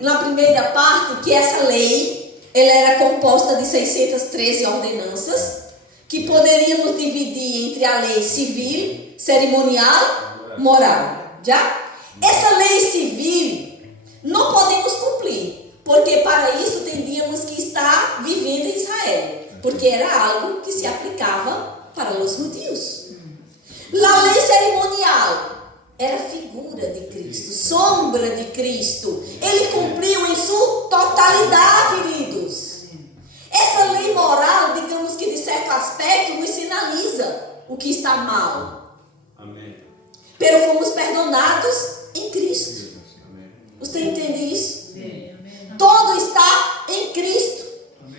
na primeira parte, que essa lei, ela era composta de 613 ordenanças, que poderíamos dividir entre a lei civil, cerimonial, moral. Já? Essa lei civil não podemos cumprir, porque para isso teríamos que estar vivendo em Israel, porque era algo que se aplicava para os judeus. A lei cerimonial era figura de Cristo, sombra de Cristo. Ele cumpriu em sua totalidade, queridos. Essa lei moral, digamos que de certo aspecto, nos sinaliza o que está mal. Amém. Pero fomos perdonados em Cristo. Você entende isso? Todo está em Cristo.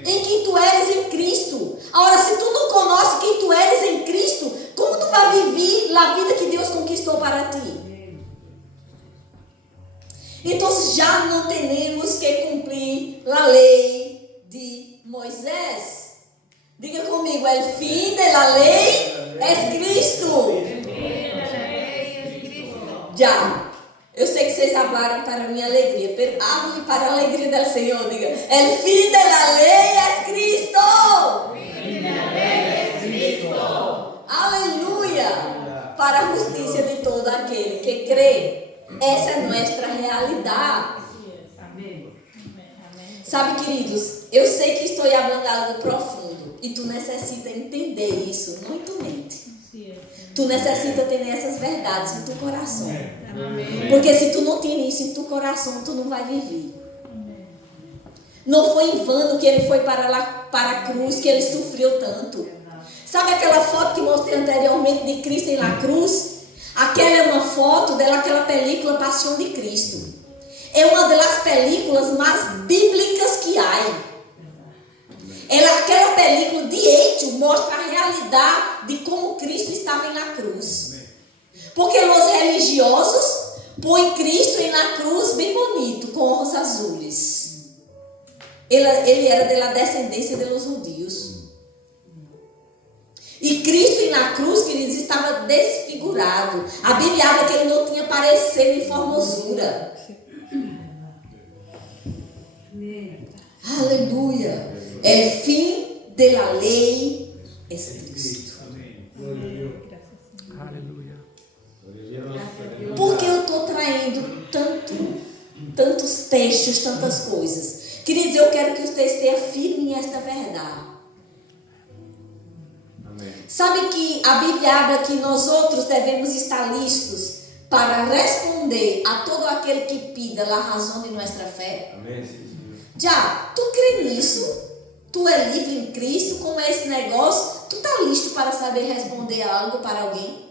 Em quem tu eres em Cristo. Agora, se tu não conhece quem tu eres em Cristo, como tu vai viver a vida que Deus conquistou para ti? Então, já não temos que cumprir a lei lei de Moisés. Diga comigo, el fin de la ley es Cristo. Já. Eu sei que vocês falaram para a minha alegria, pero hablo para a alegria do Senhor. Diga, el fin de la ley es Cristo. Aleluia. Para a justiça de todo aquele que crê. Essa é nossa realidade. Sabe, queridos, eu sei que estou falando algo profundo e tu necessita entender isso muituamente. Tu necessita ter essas verdades no teu coração. Porque se tu não tem isso em teu coração, tu não vai viver. Não foi em vão que ele foi para a cruz, que ele sofreu tanto. Sabe aquela foto que mostrei anteriormente de Cristo em la cruz? Aquela é uma foto daquela película Paixão de Cristo. É uma das películas mais bíblicas que há. Aquela película de hecho mostra a realidade de como Cristo estava em la cruz. Porque os religiosos põem Cristo em la cruz bem bonito, com olhos azuis. Ele era da descendência dos judeus. E Cristo em la cruz, queridos, estava desfigurado. A Bíblia habla que ele não tinha parecer de formosura. Aleluia. El fin de la ley es Cristo. Aleluia. Por que eu estou traindo tantos textos, tantas coisas? Queridos, eu quero que vocês estejam firmes nesta verdade. Amém. Sabe que a Bíblia habla que nós outros devemos estar listos para responder a todo aquele que pida a razão de nossa fé? Amém, sim, Senhor. Já, tu crê nisso? Tu é livre em Cristo? Como é esse negócio? Tu está listo para saber responder algo para alguém?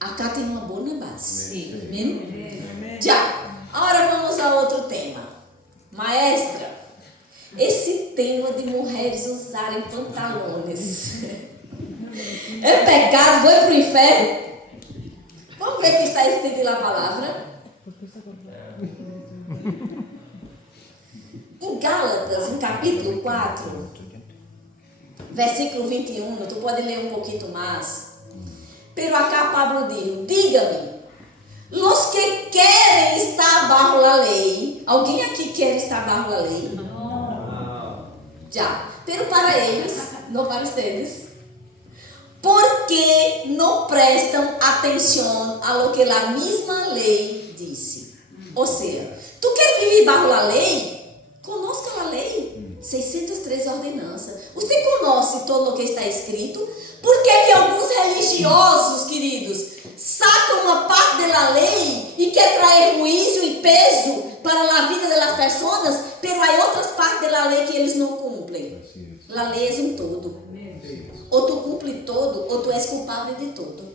Acá tem uma boa base. Sim. Amém? Já, agora vamos a outro tema. Maestra, esse tema de mulheres usarem pantalones é pecado? Vai para o inferno? Vamos ver o que está escrito na palavra. Em Gálatas, no capítulo 4, versículo 21, tu pode ler um pouquinho mais. Pero acá Pablo diz, dígame, los que querem estar abaixo da lei, alguém aqui quer estar abaixo da lei? Não. Já, pero para eles, não para vocês, porque não prestam atenção a lo que a mesma lei disse. Ou seja, tu quer viver baixo da lei? Conosca a lei, 603 ordenanças. Você conhece todo o que está escrito? Por que alguns religiosos, queridos, sacam uma parte da lei e quer trazer juízo e peso para a vida das pessoas, pero há outras partes da lei que eles não cumprem. A lei é um todo. Ou tu cumpre todo, ou tu és culpável de todo.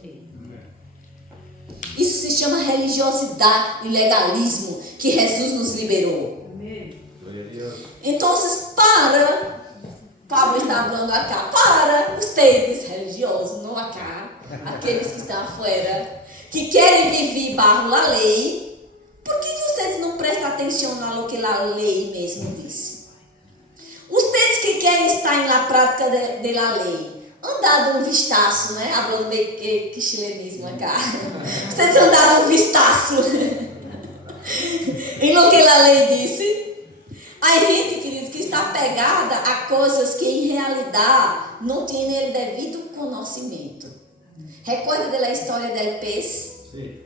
Isso se chama religiosidade e legalismo que Jesus nos liberou. Então, Pablo está falando acá, para vocês religiosos, não acá, aqueles que estão afuera, que querem viver baixo a lei, por que vocês não prestam atenção no que a lei mesmo diz? Vocês que querem estar na prática da lei, andaram um vistaço, né? Falando de que chilenismo acá. Vocês andaram um vistaço em lo que a lei disse? Há gente, queridos, que está pegada a coisas que em realidade não tem o devido conhecimento. Recorda da história do peixe? Sim.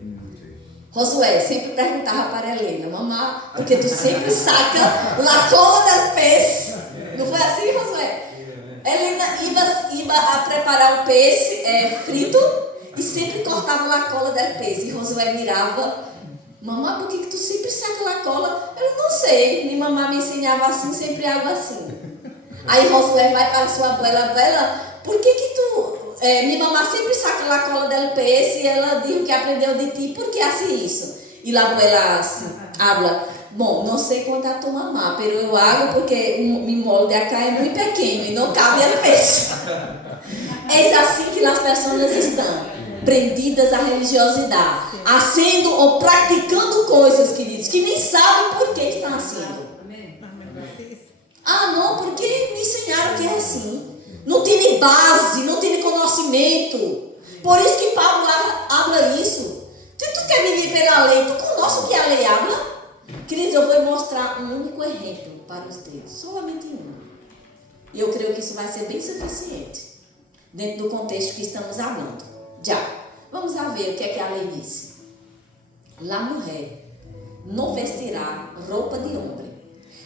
Josué sempre perguntava para Helena, mamá, porque tu sempre saca a cola do peixe. Não foi assim, Josué? Helena ia a preparar o peixe frito e sempre cortava a cola do peixe. E Josué mirava, mamãe, por que tu sempre saca a cola? Eu não sei, minha mamãe me ensinava assim, sempre algo assim. Aí Josué vai para sua abuela, por que tu... minha mamãe sempre saca a cola do peixe e ela diz que aprendeu de ti, por que assim isso? E a abuela habla, bom, não sei quanto a tua mamãe, pero eu hago porque mi molde acá é muito pequeno e não cabe no peixe. É assim que as pessoas estão, prendidas à religiosidade, fazendo ou praticando coisas, queridos, que nem sabem por que estão assim. assim. Não tem base, não tem conhecimento. Por isso que Paulo habla isso. Se tu quer viver pela lei, tu conhece o que a lei habla? Queridos, eu vou mostrar um único exemplo para vocês. Somente um. E eu creio que isso vai ser bem suficiente. Dentro do contexto que estamos falando. Já. Vamos lá ver o que é que a lei disse. La mulher não vestirá roupa de homem,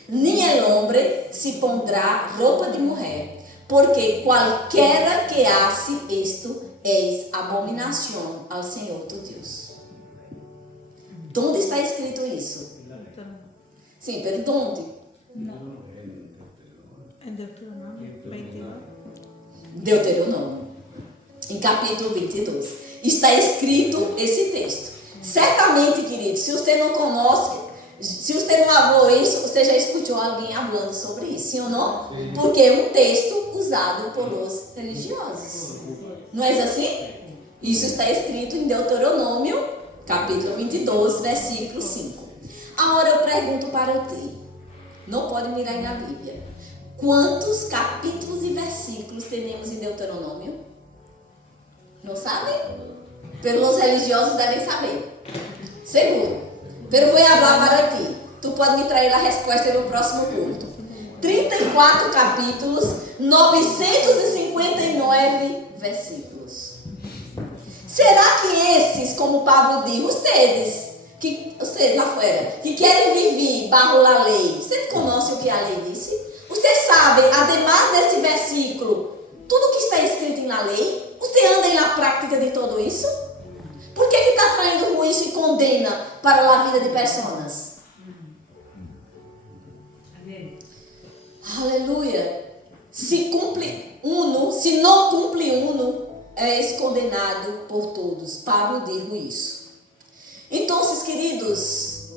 nem el homem se pondrá roupa de mulher, porque qualquer que hace isto é abominação ao Senhor tu Deus. Onde está escrito isso? Sim, pero onde? Em Deuteronômio 22. Deuteronômio, em capítulo 22. Está escrito esse texto. Certamente, querido, se você não conhece, se você não falou isso, você já escutou alguém falando sobre isso, sim ou não? Sim. Porque é um texto usado por os religiosos. Não é assim? Isso está escrito em Deuteronômio, capítulo 22, versículo 5. Agora eu pergunto para ti, não pode mirar aí na Bíblia. Quantos capítulos e versículos temos em Deuteronômio? Não sabem? Pelos religiosos devem saber. Seguro. Pero vou falar para ti. Tu pode me trazer a resposta no próximo culto. 34 capítulos, 959 versículos. Será que esses, como Pablo diz, vocês lá fora, que querem viver bajo a lei, vocês conhecem o que a lei disse? Vocês sabem, ademais desse versículo, tudo que está escrito na lei, você anda na prática de tudo isso? Por que está traindo com isso e condena para a vida de pessoas? Amém. Aleluia. Se não cumpre uno, és condenado por todos. Pablo dijo isso. Então, queridos,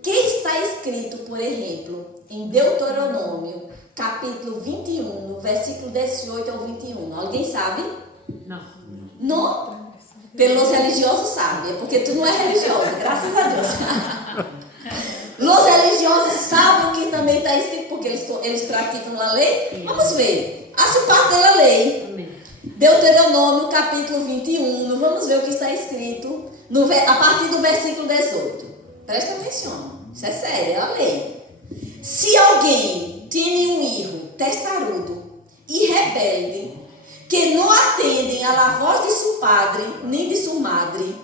que está escrito, por exemplo, em Deuteronômio, capítulo 21, versículo 18 ao 21. Alguém sabe? Não. Não? Pelos religiosos sabem, porque tu não é religioso, graças a Deus. Os religiosos sabem o que também está escrito, porque eles praticam a lei. Vamos ver. Faço parte da lei. Deuteronômio, capítulo 21. Vamos ver o que está escrito a partir do versículo 18. Presta atenção. Isso é sério, é a lei. Se alguém tem um filho testarudo e rebelde, que não atendem à voz de seu padre nem de sua madre,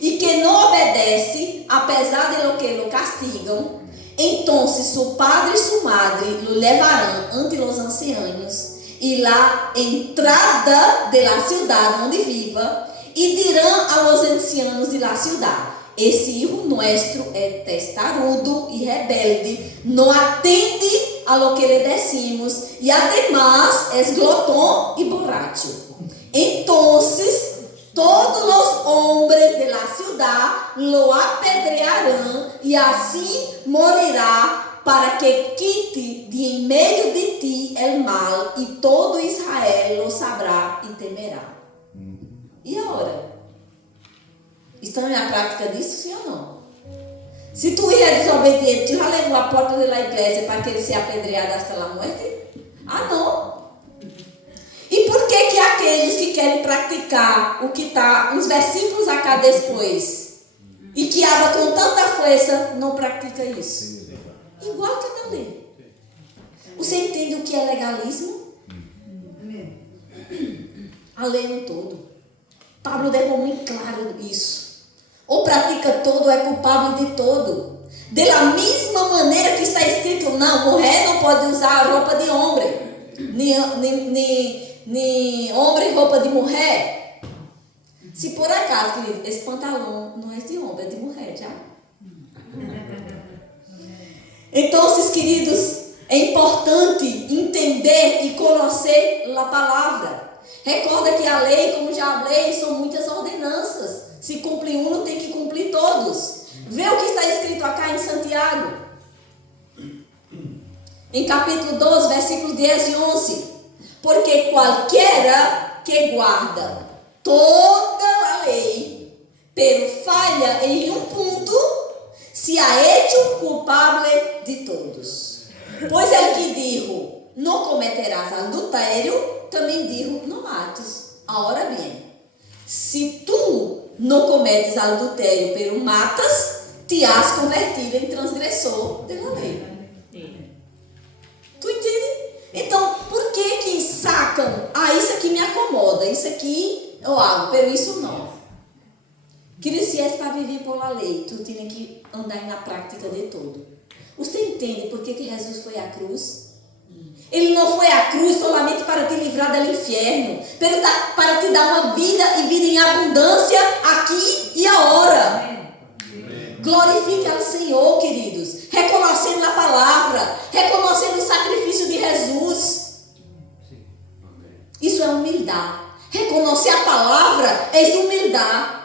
e que não obedece, apesar de lo que lo castigam, então seu padre e sua madre lo levarão ante os ancianos e lá entrada de la cidade onde viva, e dirão a los ancianos de la cidade: esse hijo nuestro é testarudo e rebelde, não atende a lo que le decimos, e además es glotón e borracho. Entonces todos os homens de la ciudad lo apedrearão, e assim morirá, para que quite de em meio de ti el mal, e todo Israel lo sabrá e temerá. E agora? Estão na prática disso, sim ou não? Se tu é desobediente, tu já levou a porta da igreja para que ele seja apedreado até a morte? Ah, não. E por que aqueles que querem praticar o que está uns versículos acá depois, e que habla com tanta força, não pratica isso? Igual que na lei. Você entende o que é legalismo? A lei no todo. Pablo deixou muito claro isso. Ou pratica todo ou é culpável de todo. Da mesma maneira que está escrito, não, mulher não pode usar roupa de homem, nem homem roupa de mulher. Se por acaso, querido, esse pantalão não é de homem, é de mulher, já. Então, queridos, é importante entender e conhecer a palavra. Recorda que a lei, como já falei, são muitas ordenanças. Se cumpre um, não tem que cumprir todos. Vê o que está escrito acá em Santiago. Em capítulo 12, versículos 10 e 11. Porque qualquer que guarda toda a lei, pero falha em um ponto, se ha hecho culpável de todos. Pois é o que dijo: não cometerás adultério, também digo, não mates. Agora bem, se tu não cometes adultério, pero matas, te has convertido em transgressor da lei. Tu entende? Então, por que sacam? Isso aqui me acomoda, isso aqui eu hago, pero isso não. Querido, se é para viver por la lei, tu tem que andar na prática de todo. Você entende por que Jesus foi à cruz? Ele não foi à cruz solamente para te livrar do inferno, para te dar uma vida e vida em abundância aqui e agora. Glorifique ao Senhor, queridos, reconhecendo a palavra, reconhecendo o sacrifício de Jesus. Isso é humildade. Reconhecer a palavra é humildade.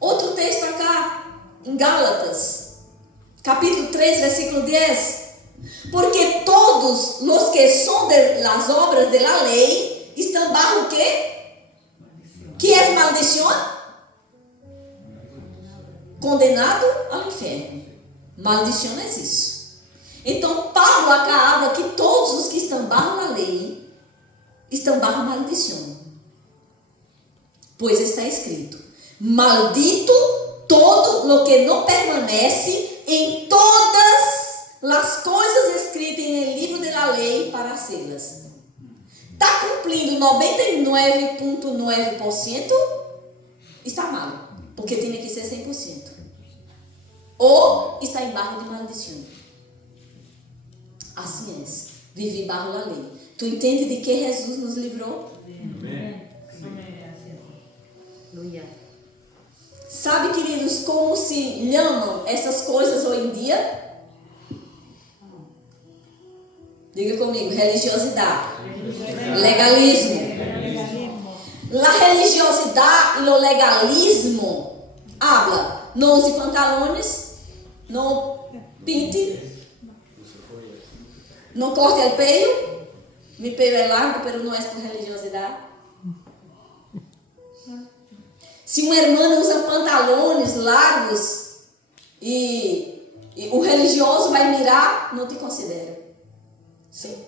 Outro texto acá, em Gálatas, capítulo 3, versículo 10. Porque todos os que são das obras da lei estão bajo o quê? Que é maldição? Condenado ao inferno. Maldição é isso. Então, Paulo acaba que todos os que estão bajo a lei estão bajo maldição. Pois está escrito: maldito todo lo que não permanece em todas as coisas escritas em livro da lei para hacê-las. Está cumprindo 99,9%? Está mal, porque tem que ser 100%. Ou está embaixo de maldição. Assim é, vive embaixo da lei. Tu entende de que Jesus nos livrou? Amém. Sabe, queridos, como se chamam essas coisas hoje em dia? Diga comigo, religiosidade, legalismo. La religiosidade e o legalismo habla, não use pantalones, não pinte, não corte o pelo. Mi pelo é largo, pero não é por religiosidade. Se uma irmã usa pantalones largos e o religioso vai mirar, não te considera. Sim.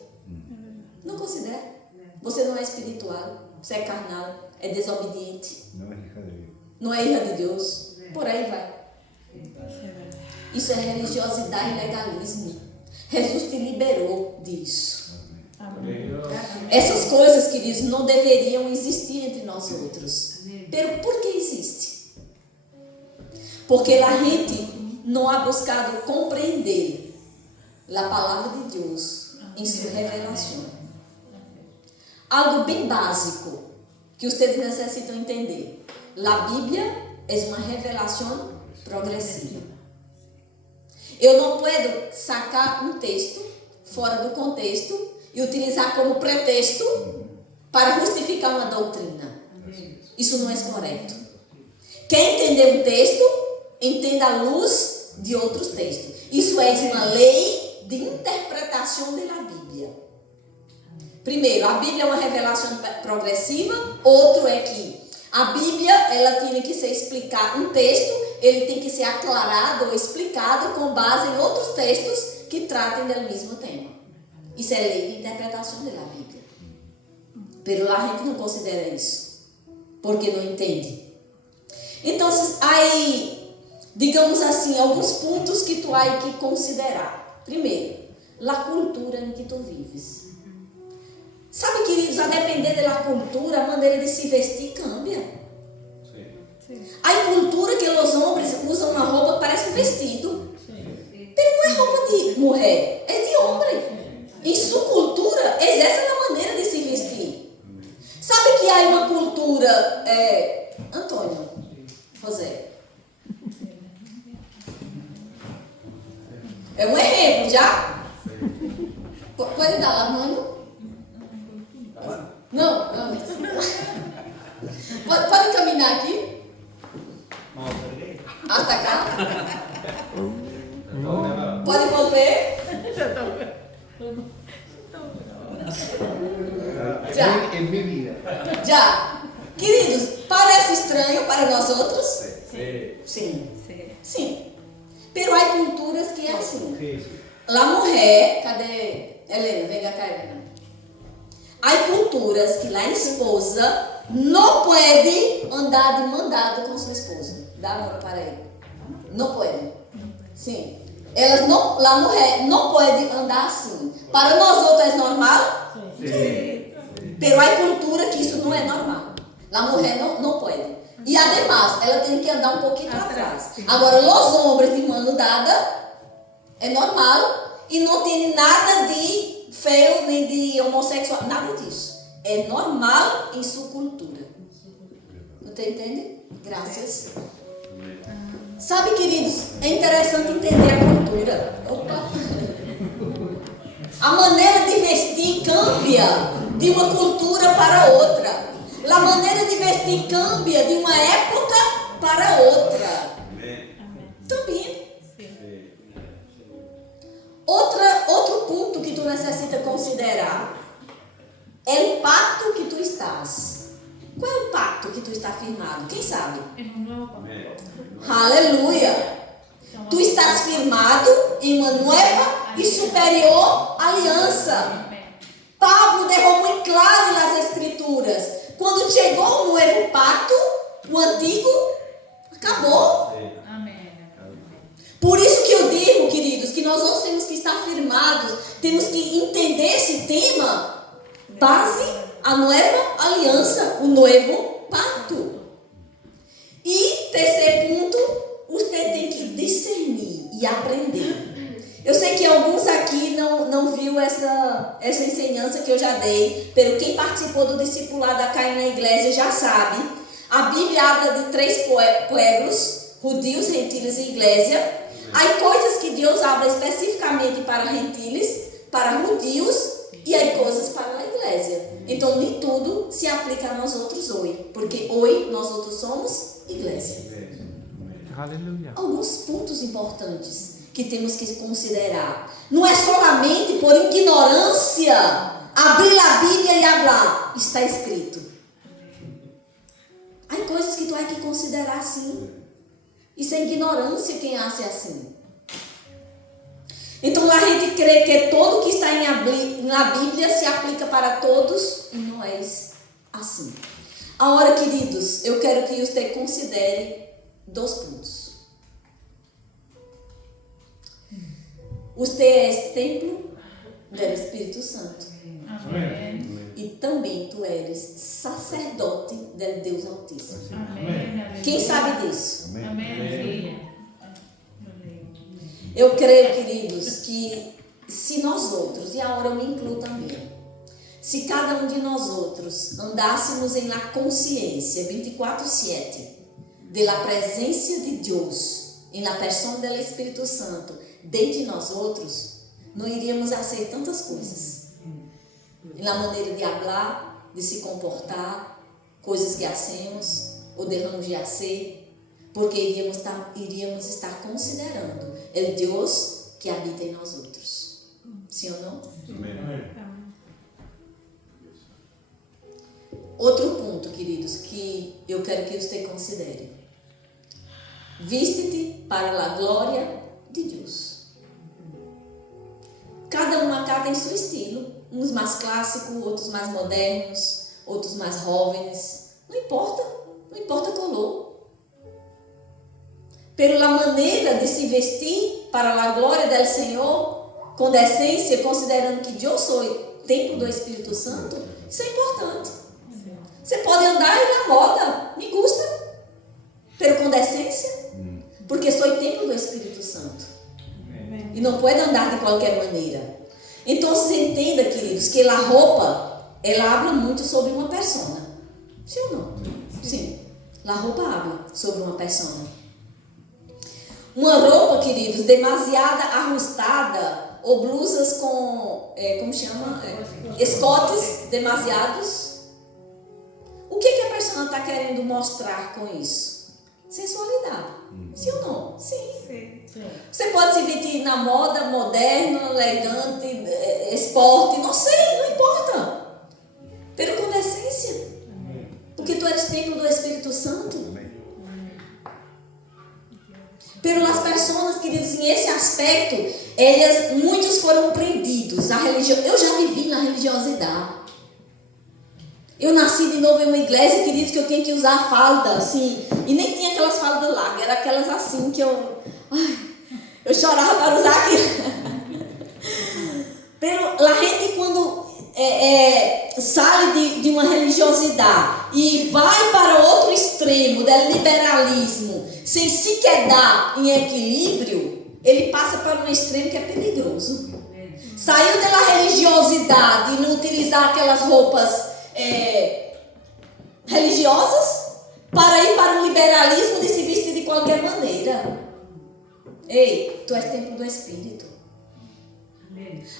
Não considera. Você não é espiritual, você é carnal, é desobediente. Não é hija de Deus. Por aí vai. Isso é religiosidade e legalismo. Jesus te liberou disso. Essas coisas, queridos, não deveriam existir entre nós outros. Pero por que existe? Porque a gente não ha buscado compreender a palavra de Deus em sua revelação. Algo bem básico que vocês necessitam entender. A Bíblia é uma revelação progressiva. Eu não posso sacar um texto fora do contexto e utilizar como pretexto para justificar uma doutrina. Isso não é correto. Quem entender um texto, entenda a luz de outros textos. Isso é uma lei de interpretação da Bíblia. Primeiro, a Bíblia é uma revelação progressiva. Outro é que a Bíblia, ela tem que ser explicar um texto, ele tem que ser aclarado ou explicado com base em outros textos que tratem do mesmo tema. Isso é lei de interpretação da Bíblia. Pero a gente não considera isso, porque não entende. Então, aí, digamos assim, alguns pontos que tu há que considerar. Primeiro, a cultura em que tu vives. Sabe, queridos, a depender da cultura, a maneira de se vestir cambia. Há cultura que os homens usam uma roupa que parece um vestido. Mas não é roupa de mulher, é de homem. Em sua cultura, exerce a maneira de se vestir. Sabe que há uma cultura... Antônio, José. É um exemplo, já? Pode dar lá, mano? Não. Pode caminhar aqui? Hasta cá? Pode volver? Já. En mi vida. Já. Queridos, parece estranho para nós outros? Sim. Sim. Pero hay culturas que é assim. La mujer, cadê Helena? Vem cá, Helena. Hay culturas que la esposa não pode andar de mandado com sua esposa. Dá agora para ele. Não pode. Sim. Elas não, a mulher não pode andar assim. Para nós outros é normal? Sim. Pero há cultura que isso não é normal. A mulher não pode. E además, ela tem que andar um pouquinho atrás. Agora, os homens de mano dada é normal e não tem nada de feio nem de homossexual, nada disso. É normal em sua cultura. Você entende? Graças. Sabe, queridos, é interessante entender a cultura. Opa! A maneira de vestir cambia de uma cultura para outra. A maneira de vestir cambia de uma época para outra. Também. Outro ponto que tu necessita considerar é o pacto que tu estás. Qual é o pacto que tu está firmado? Quem sabe? Aleluia! Tu estás firmado em uma nova e superior aliança. Pablo deixou muito claro nas escrituras. Quando chegou o novo pacto, o antigo acabou. Por isso que eu digo, queridos, que nós não temos que estar firmados, temos que entender esse tema base a nova aliança, o novo pacto. E terceiro ponto, você tem que discernir e aprender. Eu sei que alguns aqui não viu essa ensinança que eu já dei, pero quem participou do discipulado aqui na igreja já sabe. A Bíblia habla de 3 pueblos, judeus, gentiles e igreja. Há coisas que Deus habla especificamente para gentiles, para judeus, e há coisas para a igreja. Então, nem tudo se aplica a nós outros hoje, porque hoje nós outros somos igreja. Aleluia. Alguns pontos importantes que temos que considerar. Não é solamente por ignorância abrir a Bíblia e falar, está escrito. Há coisas que tu vai que considerar assim. Isso é ignorância quem acha assim. Então a gente crê que todo que está na Bíblia se aplica para todos e não é assim. Agora, queridos, eu quero que você considere 2 pontos. Você é templo do Espírito Santo. Amém. E também tu eres sacerdote do Deus Altíssimo. Amém. Quem sabe disso? Amém. Eu creio, queridos, que se nós outros, e agora eu me incluo também, se cada um de nós outros andássemos em la consciência 24/7 de la presença de Deus, em la persona do Espírito Santo, dentro de nós outros, não iríamos fazer tantas coisas. Na maneira de falar, de se comportar, coisas que hacemos ou deixamos de fazer, porque iríamos estar considerando o Deus que habita em nós outros. Sim ou não? Amém. Outro ponto, queridos, que eu quero que você considere. Viste-te para a glória de Deus. Cada um acá tem seu estilo. Uns mais clássicos, outros mais modernos, outros mais jovens. Não importa a cor. Pela maneira de se vestir para a glória do Senhor, com decência, considerando que eu sou templo do Espírito Santo, isso é importante. Você pode andar na moda, me gusta, pero com decência, porque sou templo do Espírito Santo. E não pode andar de qualquer maneira. Então, você entenda, queridos, que a roupa, ela habla muito sobre uma persona. Sim ou não? Sim. A roupa habla sobre uma persona. Uma roupa, queridos, demasiada ajustada, ou blusas com, como chama? Escotes demasiados. O que a persona está querendo mostrar com isso? Sensualidade. Sim ou não? Sim. Você pode se vestir na moda, moderno, elegante, esporte, não sei, não importa. Pero com decência. Porque tu eres templo do Espírito Santo. Pelas pessoas, queridos, em esse aspecto, muitos foram prendidos à religião. Eu já vivi na religiosidade. Eu nasci de novo em uma igreja que diz que eu tinha que usar falda, assim. E nem tinha aquelas faldas largas, era aquelas assim que eu chorava para usar aquilo. A gente quando sai de uma religiosidade e vai para outro extremo do liberalismo, sem sequer dar em equilíbrio, ele passa para um extremo que é perigoso. Saiu da religiosidade e não utilizar aquelas roupas religiosas para ir para o liberalismo de se vestir de qualquer maneira. Ei, tu és templo do Espírito.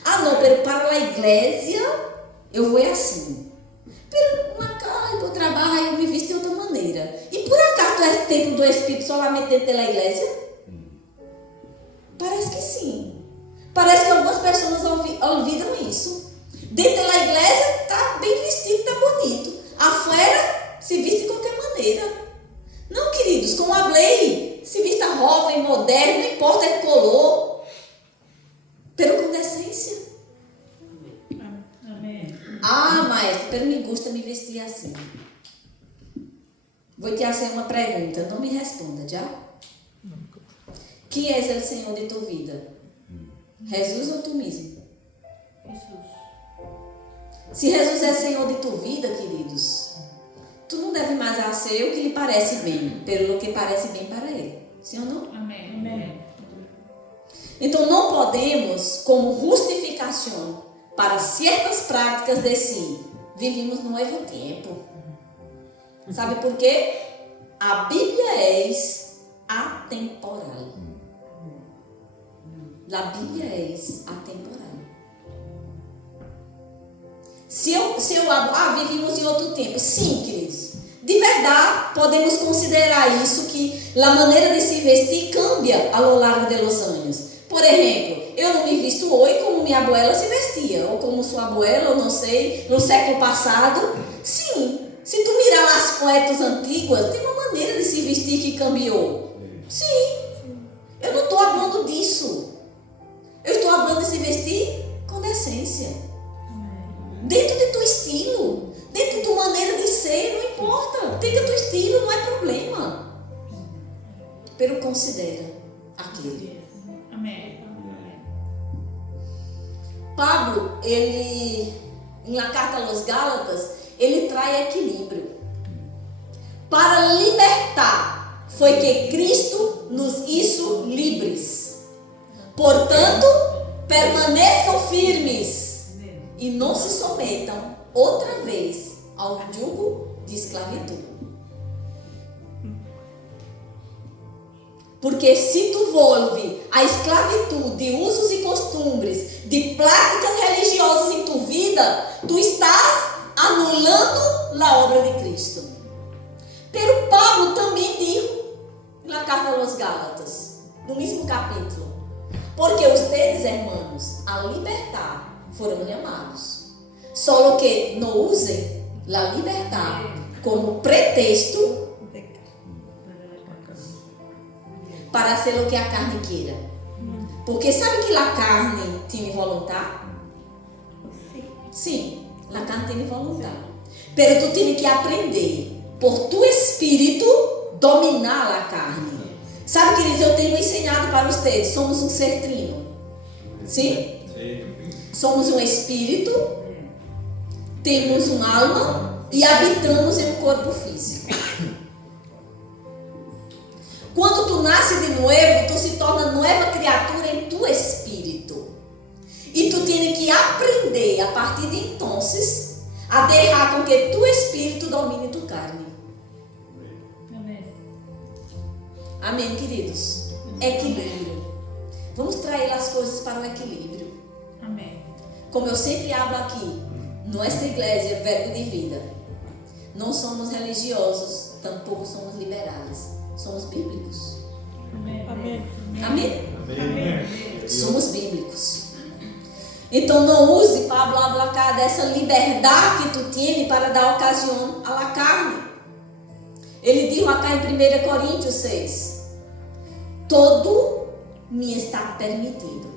Ah, não, pero para a igreja eu vou assim. Pero acá eu trabalho, eu me visto de outra maneira. E por acaso tu és templo do Espírito solamente dentro da igreja? Parece que sim. Parece que algumas pessoas olvidam isso. Dentro da igreja está bem vestido, está bonito. Afuera se veste de qualquer maneira. Não, queridos, como a lei, se vista jovem, moderno, não importa o color. Pero com decência. Amém. Ah, maestro, pero me gusta me vestir assim. Vou te fazer uma pergunta, não me responda, já? Quem és o Senhor de tua vida? Jesus ou tu mesmo? Jesus. Se Jesus é Senhor de tua vida, queridos, tu não deve mais a ser o que lhe parece bem, pelo que parece bem para Ele. Sim ou não? Amém. Amém. Então não podemos, como justificação para certas práticas de si, vivimos no novo tempo. Sabe por quê? A Bíblia é atemporal. A Bíblia é atemporal. Se eu abro, vivimos em outro tempo. Sim, queridos. De verdade, podemos considerar isso que a maneira de se vestir cambia ao longo dos anos. Por exemplo, eu não me visto hoje como minha abuela se vestia, ou como sua abuela, ou não sei, no século passado. Sim, se tu mirar as fotos antigas, tem uma maneira de se vestir que cambiou. Sim, eu não estou falando disso. Eu estou falando de se vestir com decência. Dentro de teu estilo, dentro de tua maneira de ser, não importa. Tenha teu estilo, não é problema. Pero considera aquele. Amém. Pablo, ele, na carta aos Gálatas, ele traz equilíbrio. Para libertar, foi que Cristo nos hizo livres. Portanto, permaneçam firmes e não se sometam outra vez ao jugo de escravidão. Porque se tu volve a esclavitud de usos e costumes, de práticas religiosas em tua vida, tu estás anulando a obra de Cristo. Pero Pablo também dijo na carta aos Gálatas, no mesmo capítulo, porque ustedes, hermanos, a libertar foram chamados, só que não usem a libertar como pretexto para ser o que a carne queira. Porque sabe que a carne tem vontade? Sim, a carne tem vontade. Pero tu tem que aprender, por tu espírito, dominar a carne. Sabe, queridos, eu tenho ensinado para vocês, somos um ser trino. Sim? Somos um espírito, temos uma alma e habitamos em um corpo físico. Quando tu nasce de novo, tu se torna nova criatura em tu espírito. E tu tens que aprender, a partir de então, a deixar com que tu espírito domine tu carne. Amém. Amém, queridos? Equilíbrio. Vamos trazer as coisas para o equilíbrio. Amém. Como eu sempre hablo aqui, nossa igreja é verbo de vida. Não somos religiosos, tampouco somos liberais. Somos bíblicos. Amém. Amém. Amém? Amém. Somos bíblicos. Então não use para blá dessa liberdade que tu tens para dar ocasião à carne. Ele diz acá em 1 Coríntios 6. todo me está permitido,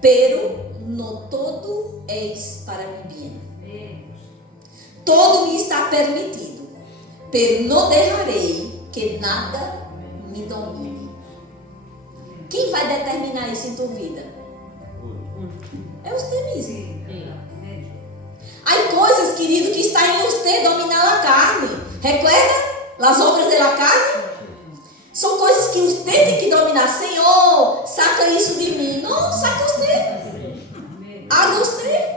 pero no todo es para mi bien. Todo me está permitido, pero no dejarei que nada me domine. Quem vai determinar isso em tua vida? É você mesmo. Há coisas, querido, que está em você dominar a carne. Recuerda? As obras da carne? São coisas que você tem que dominar. Senhor, saca isso de mim. Não, saca você. Haga você.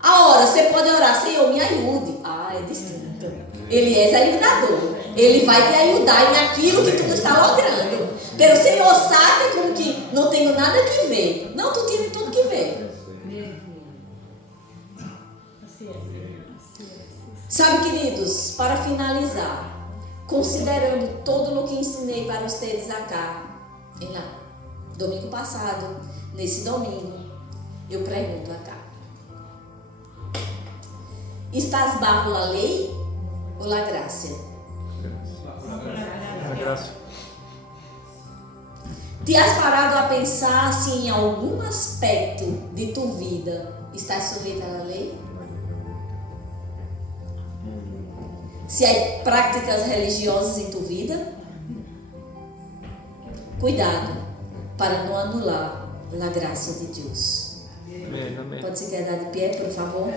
Agora, você pode orar, Senhor, me ajude. É distinto. Ele é ajudador. Ele vai te ajudar naquilo que tu não está logrando. Pero Senhor, saca como que não tenho nada que ver. Não, tu tens tudo que ver. Sabe, queridos, para finalizar, considerando todo o que ensinei para vocês acá, domingo passado, nesse domingo, eu pergunto acá: estás bajo a lei ou a graça? A graça. Te has parado a pensar se em algum aspecto de tua vida estás sujeito à lei? Se há práticas religiosas em tua vida? Cuidado para não anular a graça de Deus. Amém, amém. Pode se quedar de pé, por favor?